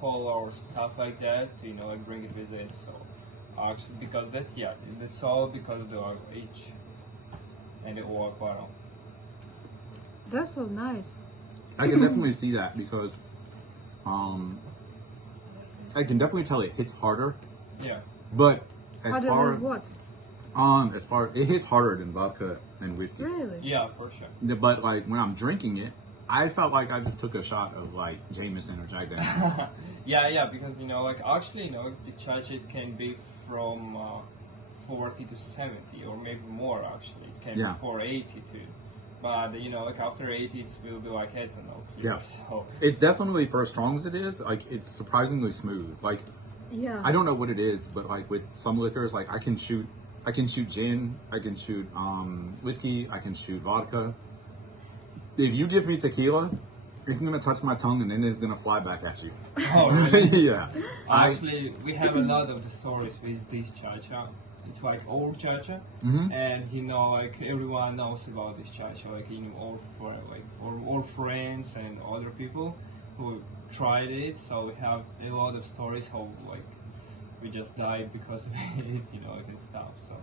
cola or stuff like that to, you know, like bring it with it. So actually, because that, yeah, that's all because of the age and the oak bottle. That's so nice. I can definitely see that because I can definitely tell it hits harder, Yeah. but as Harder far than what? it hits harder than vodka and whiskey. Really? Yeah, for sure. But like when I'm drinking it, I felt like I just took a shot of like Jameson or Jack Daniels. Yeah, because you know, like actually, you know, the charges can be from 40 to 70, or maybe more. Actually, it can Yeah. be 480 too. But you know, like after 80, it will be like ethanol. Here, Yeah. So It's definitely, for as strong as it is, like it's surprisingly smooth. Like Yeah. I don't know what it is, but like with some liquors, like I can shoot gin, I can shoot whiskey, I can shoot vodka. If you give me tequila, it's gonna touch my tongue and then it's gonna fly back at you. oh, really? Yeah. Actually, we have a lot of the stories with this Chacha. It's like old Chacha, and you know, like everyone knows about this Chacha. Like you know, all for all friends and other people who tried it. So we have a lot of stories how like we just died because of it, you know, like and stuff. So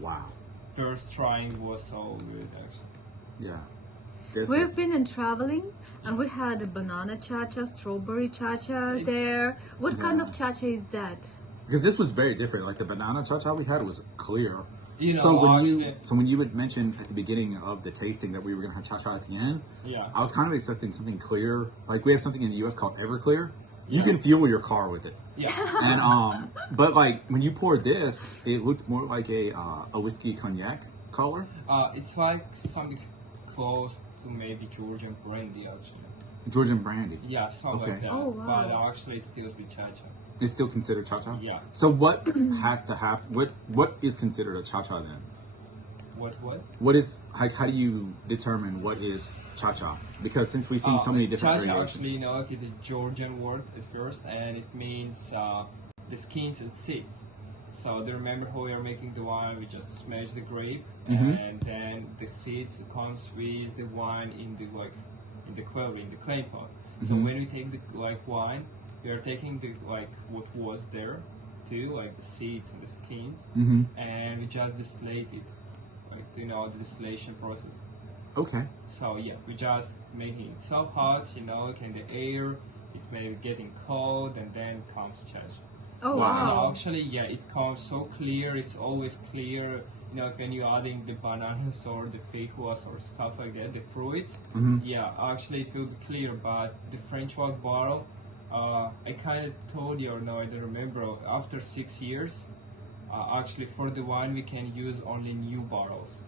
Wow. first trying was so good actually. Yeah. This We've is- been in traveling and we had a banana chacha, strawberry chacha It's- there. What kind Yeah. of chacha is that? because this was very different. Like the banana cha-cha we had was clear, You know, So actually, when you had mentioned at the beginning of the tasting that we were gonna have Chacha at the end, yeah. I was kind of expecting something clear. Like we have something in the US called Everclear. You Yeah. can fuel your car with it. Yeah. And but like when you poured this, it looked more like a whiskey cognac color. It's like something close to maybe Georgian brandy actually. Georgian brandy. Yeah, something Okay. like that. Oh, wow. But actually, it still be Chacha. It's still considered Chacha? Yeah. So what has to happen? What is considered a Chacha then? What? What is like? How do you determine what is Chacha? Because since we've seen so many different Chacha variations. actually, you know, like it's a Georgian word at first, and it means the skins and seeds. So do you remember how we are making the wine? We just smash the grape, and then the seeds comes with the wine in the quail, in the clay pot. So when we take the wine, we are taking the what was there too, like the seeds and the skins, and we just distillate it, the distillation process. Okay. So yeah, we just making it so hot, and the air, it may be getting cold, and then comes Chacha. Oh, So, wow. actually, yeah, it comes so clear. It's always clear. When you're adding the bananas or the feijoas or stuff like that, the fruits. Yeah, actually, it will be clear. But the French white bottle, I kind of told you, or no, I don't remember. After 6 years, actually, for the wine, we can use only new bottles.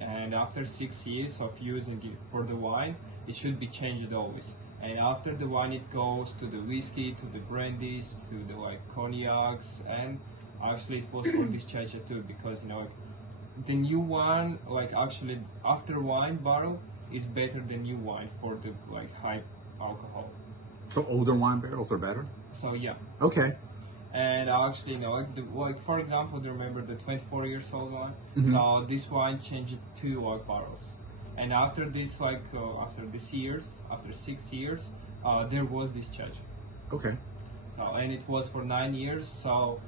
And after 6 years of using it for the wine, it should be changed always. And after the wine, it goes to the whiskey, to the brandies, to the cognacs, and actually it was for this Chacha too, because the new wine, actually after wine bottle is better than new wine for the high alcohol. So older wine barrels are better. So yeah. Okay. And actually, for example, do you remember the 24 years old wine? So this wine changed to white bottles. And after this, after 6 years, there was this Chacha. Okay. So, and it was for 9 years. So,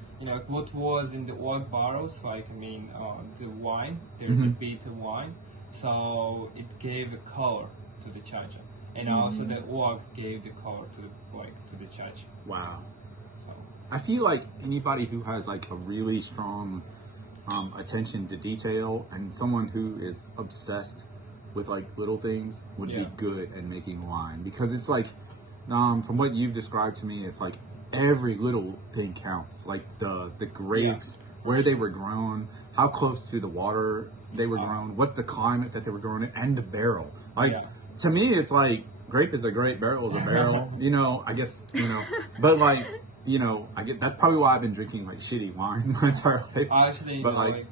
what was in the old bottles, the wine, there's a bit of wine. So it gave a color to the Chacha. And also the oak gave the color to the Chacha. Wow. So, I feel like anybody who has a really strong attention to detail and someone who is obsessed with little things would be good at making wine, because it's from what you've described to me, it's every little thing counts, the grapes, where they were grown, how close to the water they were grown, what's the climate that they were grown in, and the barrel. To me, it's grape is a grape, barrel is a barrel. I guess but I get that's probably why I've been drinking shitty wine my entire life. actually, But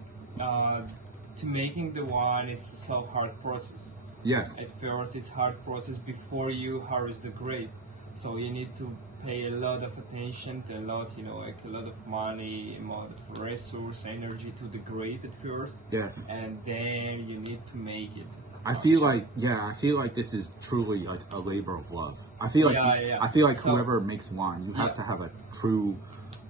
to making the wine is so hard process. Yes. At first, it's hard process before you harvest the grape. So you need to pay a lot of attention, to a lot of money, amount of resource, energy to the grape at first. Yes. And then you need to make it. I feel like this is truly a labor of love. I feel like So- whoever makes wine, you have to have a true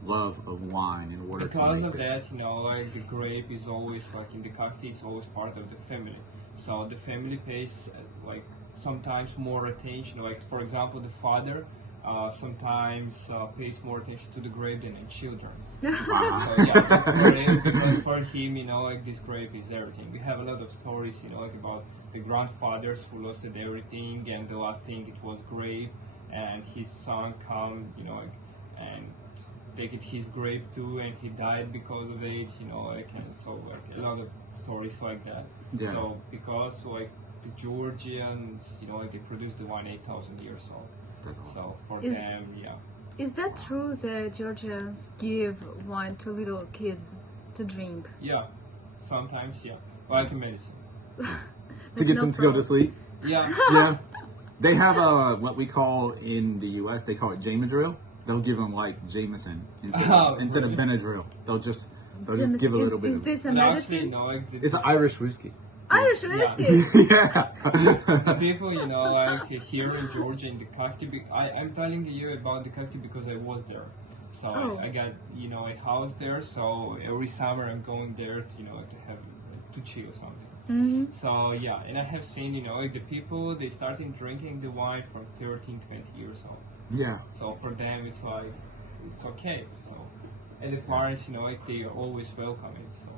love of wine in order to Because make of this. that, the grape is always in the cocktail is always part of the family. So the family pays sometimes more attention. For example, the father sometimes pays more attention to the grape than the children. Wow. So yeah, that's great, because for him, this grape is everything. We have a lot of stories, about the grandfathers who lost everything, and the last thing it was grape, and his son come, and take it his grape too, and he died because of it, and so a lot of stories like that. Yeah. So because the Georgians, they produced the wine 8,000 years old. That's awesome. So for Is- them, yeah. Is that true that Georgians give wine to little kids to drink? Yeah, sometimes, yeah. Like medicine. To get them to go to sleep. Yeah. Yeah. They have what we call in the US, they call it Jamadrill. They'll give them Jameson instead of really? Benadryl. They'll just give a little bit Is of this a But actually, medicine? no, It's an Irish whiskey. Irish Yeah. whiskey. Yeah. the people, here in Georgia in the cocktail, I'm telling you about the cocktail because I was there. So Oh. I got, a house there. So every summer I'm going there, to have, to chill or something. Mhm. So yeah, and I have seen, the people, they started drinking the wine from 13, 20 years old. Yeah. So for them, it's it's okay. So, and the parents, they are always welcoming. So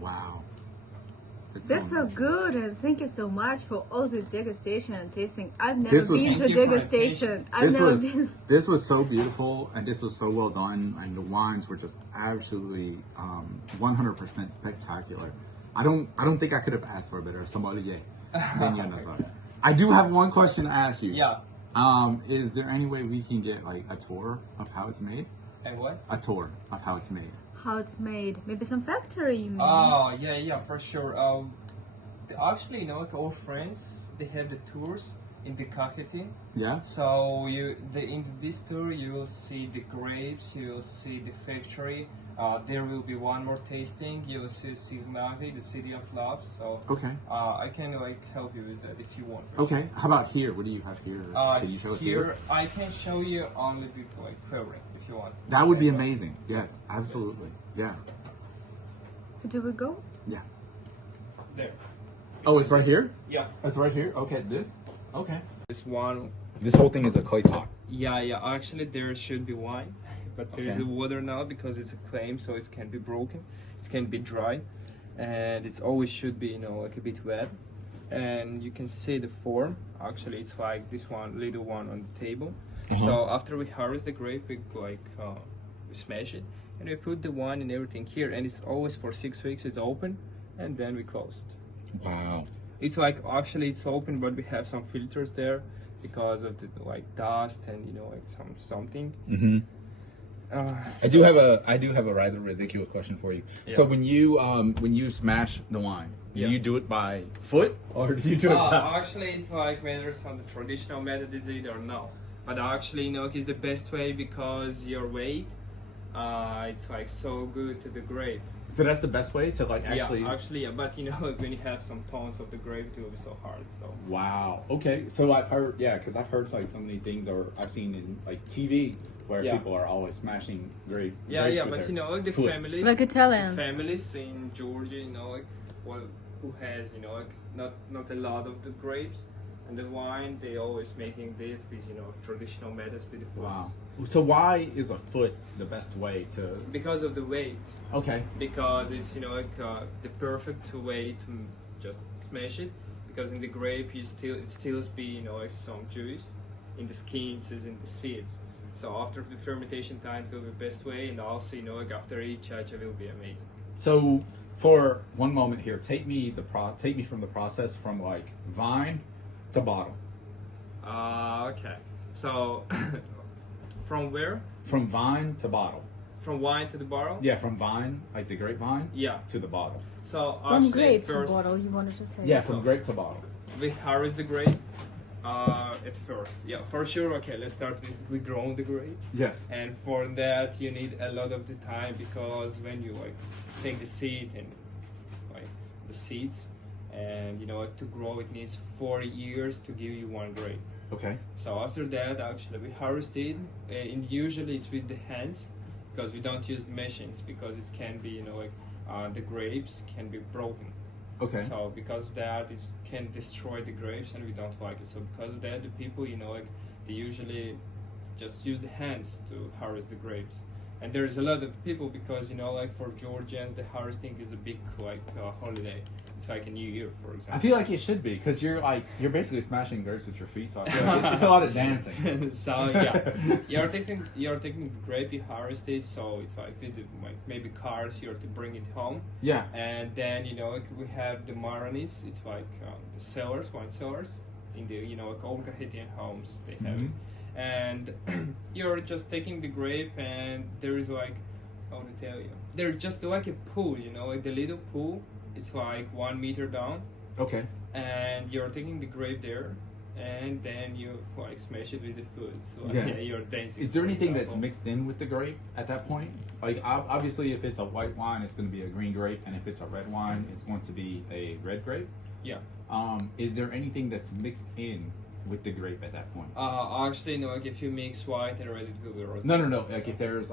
Wow. That's so good, and thank you so much for all this degustation and tasting. I've never This was- been to Thank you for degustation. I've This never was been. this was so beautiful, and this was so well done, and the wines were just absolutely 100% spectacular. I don't think I could have asked for a better sommelier than you, Nazar. I do have one question to ask you. Yeah. Is there any way we can get like a tour of how it's made? And what? A tour of how it's made. How it's made? Maybe some factory, you mean? Oh, yeah, for sure. Actually, you know, like our friends, they have the tours in the Kaheti. Yeah. So in this tour, you will see the grapes, you will see the factory. There will be one more tasting. You will see Signagi, the city of love. So Okay. I can like help you with that if you want. Okay. How about here? What do you have here? Can you show us here? I can show you only the like covering if you want. That would be amazing. Yes, absolutely. Yeah. Do we go? Yeah. There. Oh, it's right here? Yeah. It's right here? Okay, this? Okay. This one. This whole thing is a clay pot. Yeah. Actually, there should be wine, but there is Okay. a water now because it's a claim, so it can be broken, it can be dry, and it's always should be, you know, like a bit wet. And you can see the form. Actually, it's like this one, little one on the table. So after we harvest the grape, we we smash it, and we put the wine and everything here. And it's always for 6 weeks. It's open, and then we close it. Wow. It's like actually it's open, but we have some filters there because of the like dust and you know like something. Mm-hmm. I do have a rather ridiculous question for you. Yeah. So when you smash the wine, do Yes. you do it by foot or do you do it by Actually, it's like whether some the traditional method is it or no. But actually, you know, it's the best way because your weight, it's like so good to the grape. So that's the best way to like actually Yeah, actually, yeah. But you know, when you have some tons of the grape, it will be so hard. So. Wow. Okay. So I've heard, because I've heard like so many things, or I've seen in like TV where Yeah. people are always smashing grapes. Yeah, with but their you know, like the foot. families, Like Italians. families in Georgia, you know, like who has, you know, like not a lot of the grapes and the wine, they always making this with, you know, traditional methods with the fruits. Wow. So why is a foot the best way to? Because of the weight, Okay. because it's, you know, like the perfect way to just smash it. Because in the grape, it still be, you know, like some juice in the skins, is in the seeds. So after the fermentation time, it will be the best way, and also, you know, like after each Chacha will be amazing. So for one moment here, take me from the process from like vine to bottle. Okay. So from where? From vine to bottle. From wine to the bottle? Yeah, from vine, like the grapevine, Yeah. to the bottle. So From actually grape to first bottle, you wanted to say. Yeah, from grape to bottle. we harvest the grape at first. Yeah, for sure. Okay, let's start with we grow the grape. Yes. And for that you need a lot of the time because when you like take the seed and like the seeds and you know like to grow it needs 40 years to give you one grape. Okay. So after that actually we harvest it and usually it's with the hands because we don't use the machines because it can be you know like the grapes can be broken. Okay. So because of that, it can destroy the grapes, and we don't like it. So because of that, the people, you know, like they usually just use the hands to harvest the grapes. And there's a lot of people because you know, like for Georgians, the harvesting is a big like holiday. It's like a New Year, for example. I feel like it should be because you're basically smashing grapes with your feet, so I feel like it's a lot of dancing. So yeah, you're taking the grape, you harvest it, so it's like with the, like maybe cars, you have to bring it home. Yeah. And then you know like we have the Maranis, it's like the cellars, wine cellars, in the you know like all Kahetian homes they have it. And you're just taking the grape, and there is like how to tell you, there's just like a pool, you know, like the little pool. It's like 1 meter down, Okay. and you're taking the grape there, and then you like smash it with the food. So Yeah. you're dancing. Is there for anything that's example. mixed in with the grape at that point? Like obviously, if it's a white wine, it's going to be a green grape, and if it's a red wine, it's going to be a red grape. Yeah. Is there anything that's mixed in with the grape at that point? Actually, no. Like if you mix white and red, it will be rosé. No. Like if there's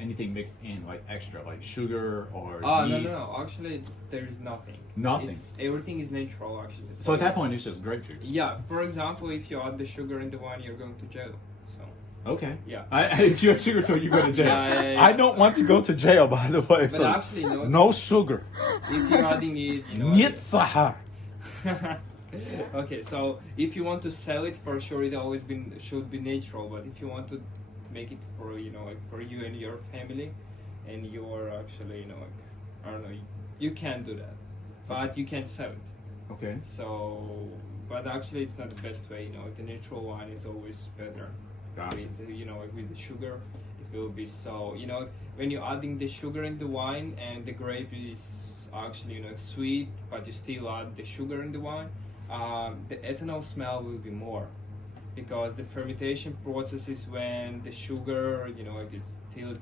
anything mixed in, like extra, like sugar or yeast. No. Actually, there is nothing. Nothing. Everything is natural, actually. So at that point, it's just grape juice. Yeah. For example, if you add the sugar in the wine, you're going to jail. So. Okay. Yeah. If you're a sugar tour, you go to jail. Yeah. I don't want to go to jail, by the way. But So actually, no. no sugar. If you're adding it, Niet sahar. Okay, so if you want to sell it, for sure, it always should be natural. But if you want to make it for like for you and your family, and you're actually like I don't know, you can do that, but you can't sell it. Okay. So, but actually, it's not the best way. The natural wine is always better. Gotcha. With, like with the sugar, it will be so. When you're adding the sugar in the wine and the grape is actually sweet, but you still add the sugar in the wine, the ethanol smell will be more, because the fermentation process is when the sugar like it's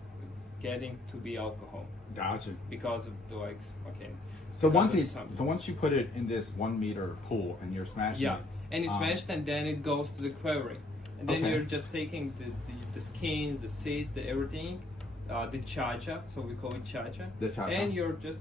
getting to be alcohol Gotcha. because of the okay. So because once of the once you put it in this 1 meter pool and you're smashing Yeah, it, and it's mashed, and then it goes to the quivering, and then Okay. you're just taking the skins, the seeds, the everything, the chacha, so we call it chacha, The chacha. and you're just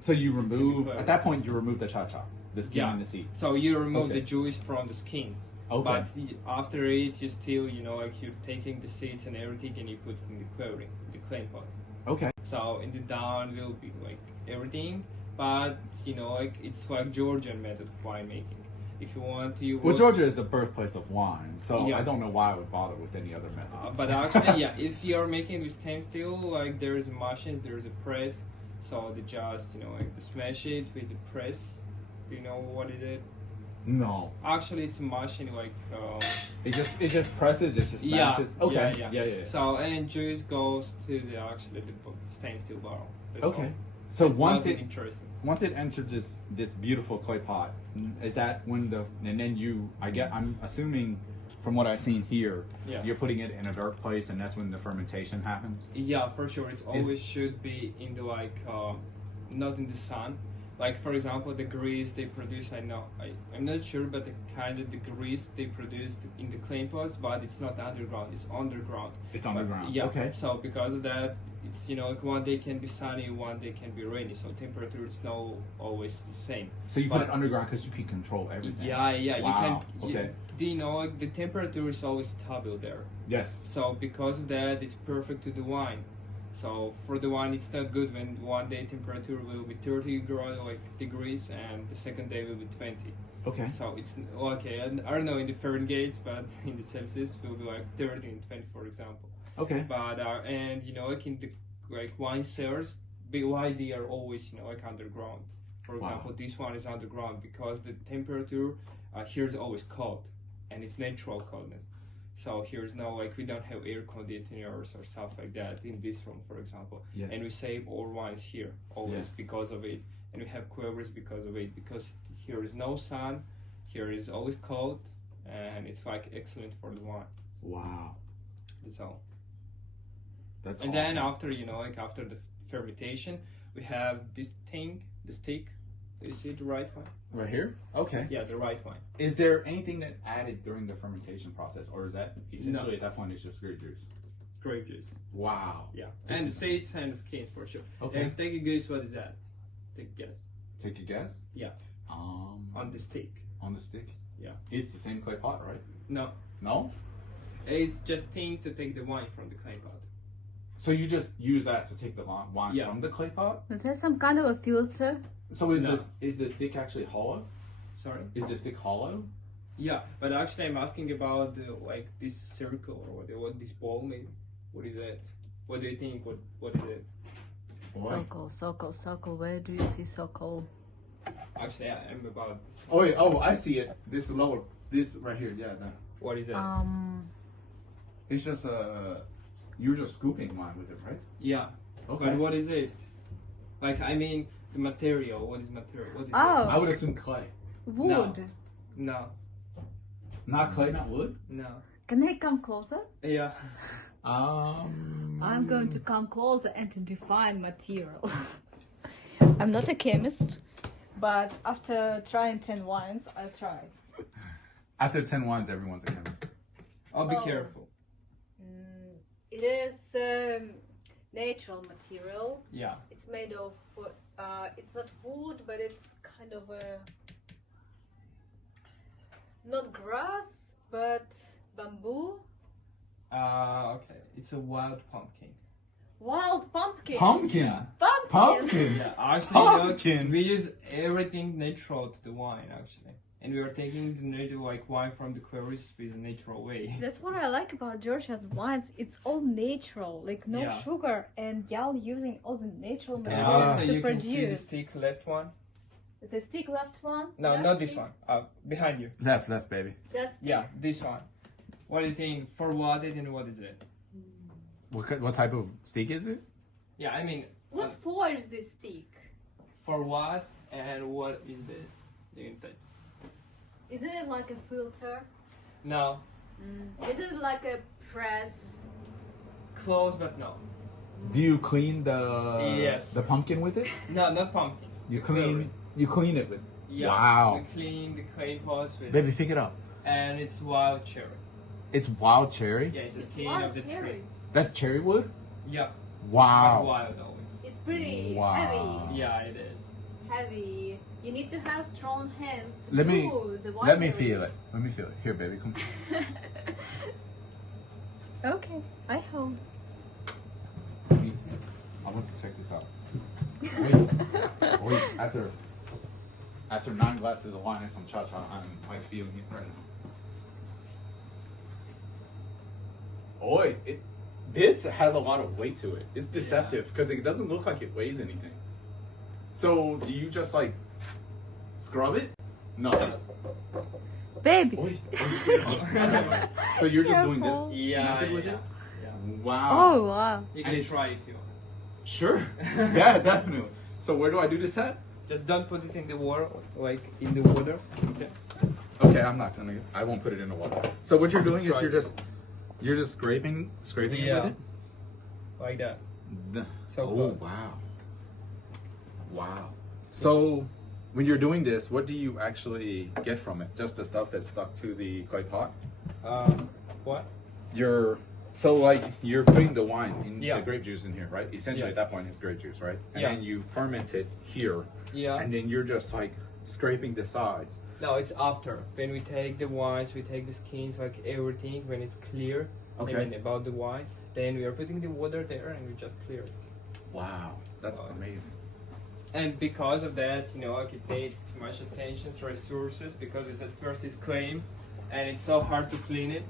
so you in the remove quivering. at that point you remove the cha-cha, the skin Yeah. and the seed. So you remove Okay. the juice from the skins. Okay. But after it, you still, like you're taking the seeds and everything, and you put it in the quivering, the clay pot. Okay. So in the down will be like everything, but like it's like Georgian method of winemaking. If you want to, Well, Georgia is the birthplace of wine, so Yeah. I don't know why I would bother with any other method. But actually, yeah, if you're making with stainless steel, like there's machines, there's a press, so they just like they smash it with the press. Do you know what it is? No, Actually, it's a machine like. it just presses, it just smashes. Okay. Yeah. So and juice goes to the stainless steel barrel. That's Okay. all. So It's once nothing it interesting. once it enters this beautiful clay pot, is that when and then I'm assuming from what I've seen here, Yeah. you're putting it in a dark place and that's when the fermentation happens. Yeah, for sure. It's always should be in the not in the sun. Like for example, the grease they produce. I'm not sure, but the kind of the grease they produce in the clay pots, but it's not underground. It's underground. It's underground. Yeah. Okay. So because of that, it's like one day can be sunny, one day can be rainy. So temperature is not always the same. So you put But- it underground because you can control everything. Yeah. Wow. You can. Okay. Do you know like, the temperature is always stable there? Yes. So because of that, it's perfect to the wine. So for the wine, it's not good when one day temperature will be 30 degrees and the second day will be 20. Okay. So it's okay. I don't know in the Fahrenheit, but in the Celsius will be like 30 and 20, for example. Okay. But and like in the wine cellars, why they are always like underground. For Wow. example, this one is underground because the temperature here is always cold, and it's natural coldness. So here's no we don't have air conditioners or stuff like that in this room, for example. Yes. And we save our wines here always Yes. because of it, and we have quivers because of it. Because here is no sun, here is always cold, and it's excellent for the wine. Wow. That's all. That's And awesome. then after after the fermentation, we have this thing, the stick. Is it the right one? Right here? Okay. Yeah, the right one. Is there anything that's added during the fermentation process, or is that essentially at that point it's just grape juice? Grape juice. Wow. Yeah, This and the is- seeds and the skins for sure. Okay. And take a guess. What is that? Take a guess. Take a guess. Yeah, on the stick. on the stick. Yeah. It's the same clay pot, right? No, No. it's just thing to take the wine from the clay pot. So you just use that to take the wine Yeah. from the clay pot. Is that some kind of a filter? So is No. the stick actually hollow? Sorry. Is the stick hollow? Yeah, but actually I'm asking about this circle or what this ball maybe. What is that? What do you think? What is it? What? Sokol. Where do you see Sokol? Actually, I'm about. Oh wait, I see it. This lower, this right here. Yeah, that. What is that? It's just you're just scooping wine with it, right? Yeah. Okay. But what is it? I mean the material. What is material? What is Oh. I would assume clay. Wood. it? No. Not clay, not wood. No. Can I come closer? Yeah. I'm going to come closer and to define material. I'm not a chemist, but after trying 10 wines, I'll try. After 10 wines, everyone's a chemist. I'll be Oh. careful. It is natural material. Yeah. It's made of, it's not wood, but it's kind of a, not grass, but bamboo. It's a wild pumpkin. Wild pumpkin. Pumpkin. Pumpkin. Yeah, actually, Pumpkin. we use everything natural to the wine actually, and we are taking the natural like wine from the quarries with a natural way. That's what I like about Georgia's wines. It's all natural, like no Yeah. sugar, and y'all using all the natural And materials also, to you can see the produce. stick left one. The stick left one. No, left not this stick, one. Behind you. Left, baby. That stick. Yeah, this one. What do you think? For what it and what is it? What type of steak is it? Yeah, I mean, What for is this stick? for what and what is this? You can touch. Isn't it like a filter? No, Is it like a press? close but no. Do you clean the Yes. the pumpkin with it? No, not pumpkin. You Quarry. clean it with. Yeah. Wow. We clean the clay pots with Baby, pick it up. and it's wild cherry. It's wild cherry. Yeah, it's a It's skin wild of the cherry. tree. That's cherry wood. Yeah, but Wow. wild always. It's pretty Wow. heavy. Yeah, it is. Heavy. You need to have strong hands to Let do me- the Let me winery. feel it. Let me feel it. Here, baby, come. Okay, I hold. I want to check this out. Wait. After 9 glasses of wine and some Chacha, I'm like feeling it right now. Oi, this has a lot of weight to it. It's deceptive because it doesn't look like it weighs anything. So do you just like scrub it? No. Baby. Oi. So you're just doing Careful. this Yeah, method with yeah. it? Yeah. Wow. Oh wow. You And can it's- try if you want. Sure. Yeah, definitely. So where do I do this at? Just don't put it in the water, like in the water. Okay. Okay, I'm not gonna. I won't put it in the water. So what you're doing is try you're just scraping it Yeah. with it. Like that. So Oh close. wow. So when you're doing this, what do you actually get from it? Just the stuff that's stuck to the clay pot. What? You're putting the wine in Yeah. the grape juice in here, right? Essentially, Yeah. at that point, it's grape juice, right? And Yeah. then you ferment it here, Yeah. and then you're just like scraping the sides. No, it's after. When we take the wines, we take the skins, like everything, when it's clear, Okay. I mean, about the wine, then we are putting the water there and we just clear it. Wow, that's Wow. amazing. And because of that, like it pays too much attention to resources because it's at first it's clay and it's so hard to clean it.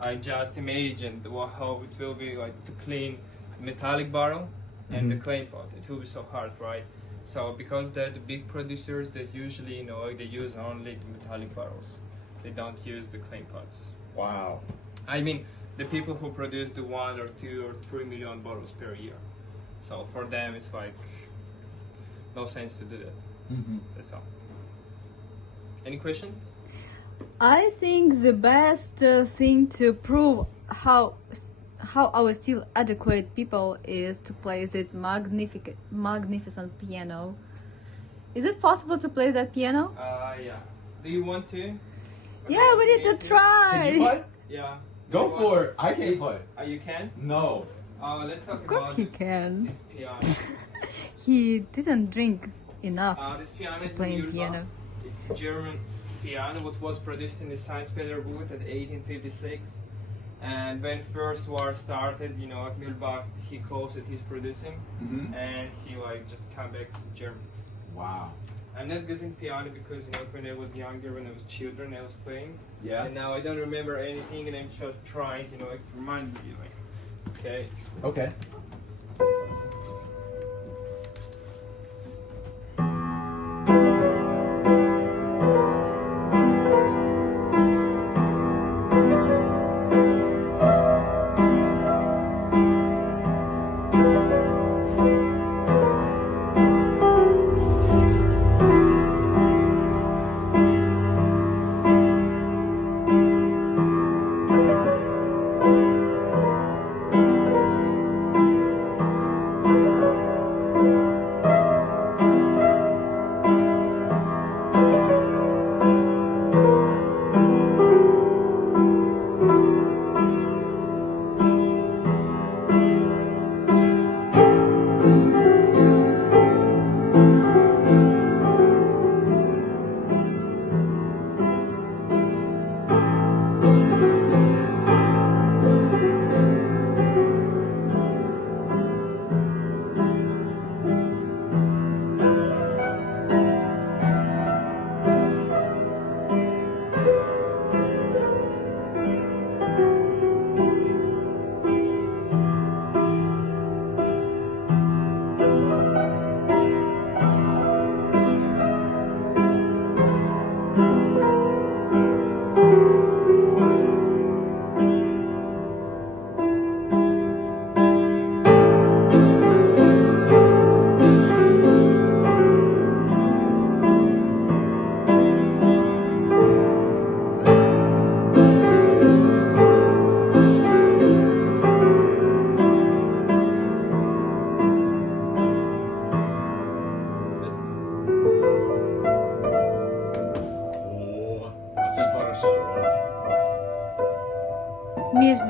I just imagined how it will be like to clean metallic barrel and the Mhm. clay pot. It will be so hard, right? So because they're the big producers that usually, like they use only the metallic barrels. They don't use the clay pots. Wow. I mean, the people who produce the 1 or 2 or 3 million bottles per year. So for them, it's like no sense to do that. Mm-hmm. That's all. Any questions? I think the best thing to prove how our still adequate people is to play that magnificent piano. Is it possible to play that piano? Yeah. Do you want to? Yeah, we need to try. Can you play? Yeah. Go Do you for want- it. I can't play. You can? No. Let's talk Of course about he can. this piano. He didn't drink enough This piano is playing a piano. It's a German piano what was produced in the St. Petersburg at 1856. And when First War started, at Mühlbach, he closed it, he's producing, Mm-hmm. and he just come back to Germany. Wow. I'm not good in piano because when I was younger, when I was children, I was playing, Yeah. and now I don't remember anything, and I'm just trying, to remind me, okay. Okay.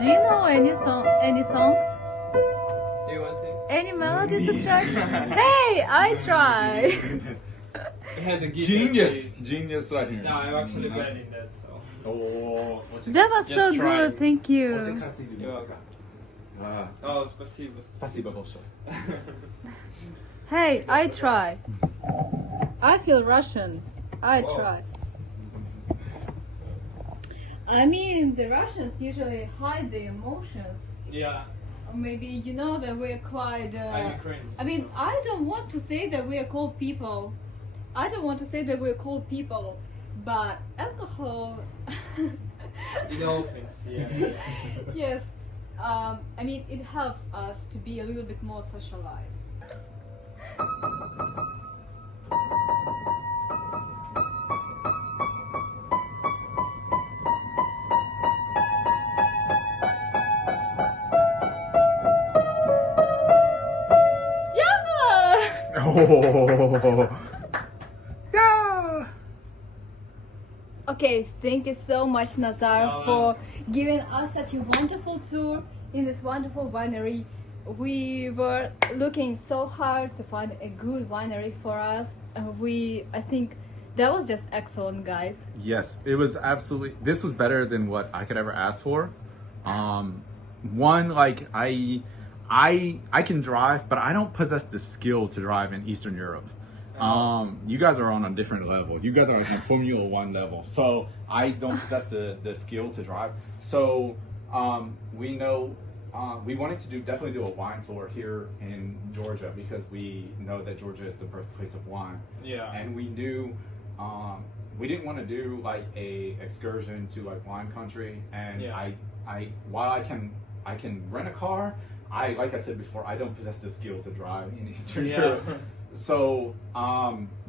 Do you know any songs? Do you want to? Any melodies to try? Hey, I try. We had the guitar Genius, pick. genius right here. No, I'm actually bad in that, so. Oh, That was Just so try. good, thank you. You're welcome. Wow. Oh, спасибо. Спасибо большое. Hey, I try. I feel Russian. I Whoa. try. I mean, the Russians usually hide their emotions. Yeah, Or maybe you know that we're quite. I'm Ukrainian. I mean, I don't want to say that we are cold people. I don't want to say that we're cold people, but alcohol. It opens, yeah. Yes. I mean, it helps us to be a little bit more socialized. Yeah! Oh. Yeah. Okay, thank you so much, Nazar, Welcome. for giving us such a wonderful tour in this wonderful winery. We were looking so hard to find a good winery for us. I think that was just excellent, guys. Yes, it was absolutely. This was better than what I could ever ask for. One, like I can drive, but I don't possess the skill to drive in Eastern Europe. You guys are on a different level. You guys are on Formula One level. So I don't possess the skill to drive. So we know we wanted to definitely do a wine tour here in Georgia because we know that Georgia is the birthplace of wine. Yeah. And we knew we didn't want to do like a excursion to like wine country. And Yeah. while I can rent a car, like I said before, I don't possess the skill to drive in Eastern Yeah. Europe. So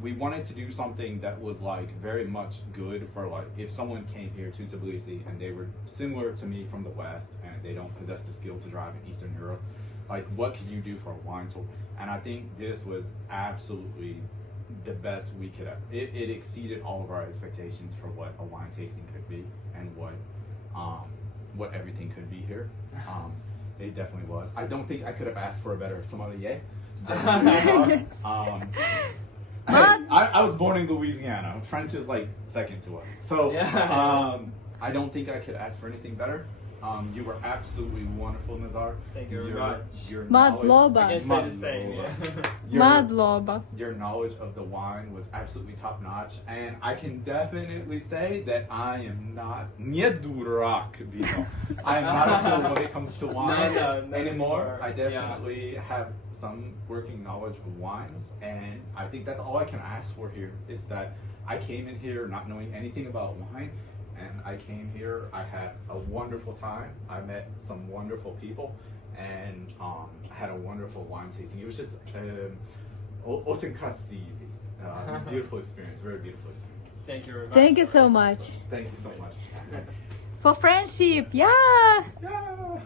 we wanted to do something that was like very much good for like if someone came here to Tbilisi and they were similar to me from the West and they don't possess the skill to drive in Eastern Europe, like what could you do for a wine tour? And I think this was absolutely the best we could have. It exceeded all of our expectations for what a wine tasting could be and what everything could be here. It definitely was. I don't think I could have asked for a better sommelier. I was born in Louisiana. French is like second to us. So Yeah. I don't think I could ask for anything better. You were absolutely wonderful, Nazar. Thank you very much. Your Madloba. I can say the same, Madloba. yeah. Madloba. Your knowledge of the wine was absolutely top notch, and I can definitely say that I am not nie durak vino. I am not a fool when it comes to wine No, anymore. I yeah. definitely have some working knowledge of wines, and I think that's all I can ask for here is that I came in here not knowing anything about wine. And I came here, I had a wonderful time. I met some wonderful people, and I had a wonderful wine tasting. It was just очень красивый, beautiful experience, very beautiful experience. Thank you very much. Thank you so much Thank you so much. for friendship. Yeah. Yeah.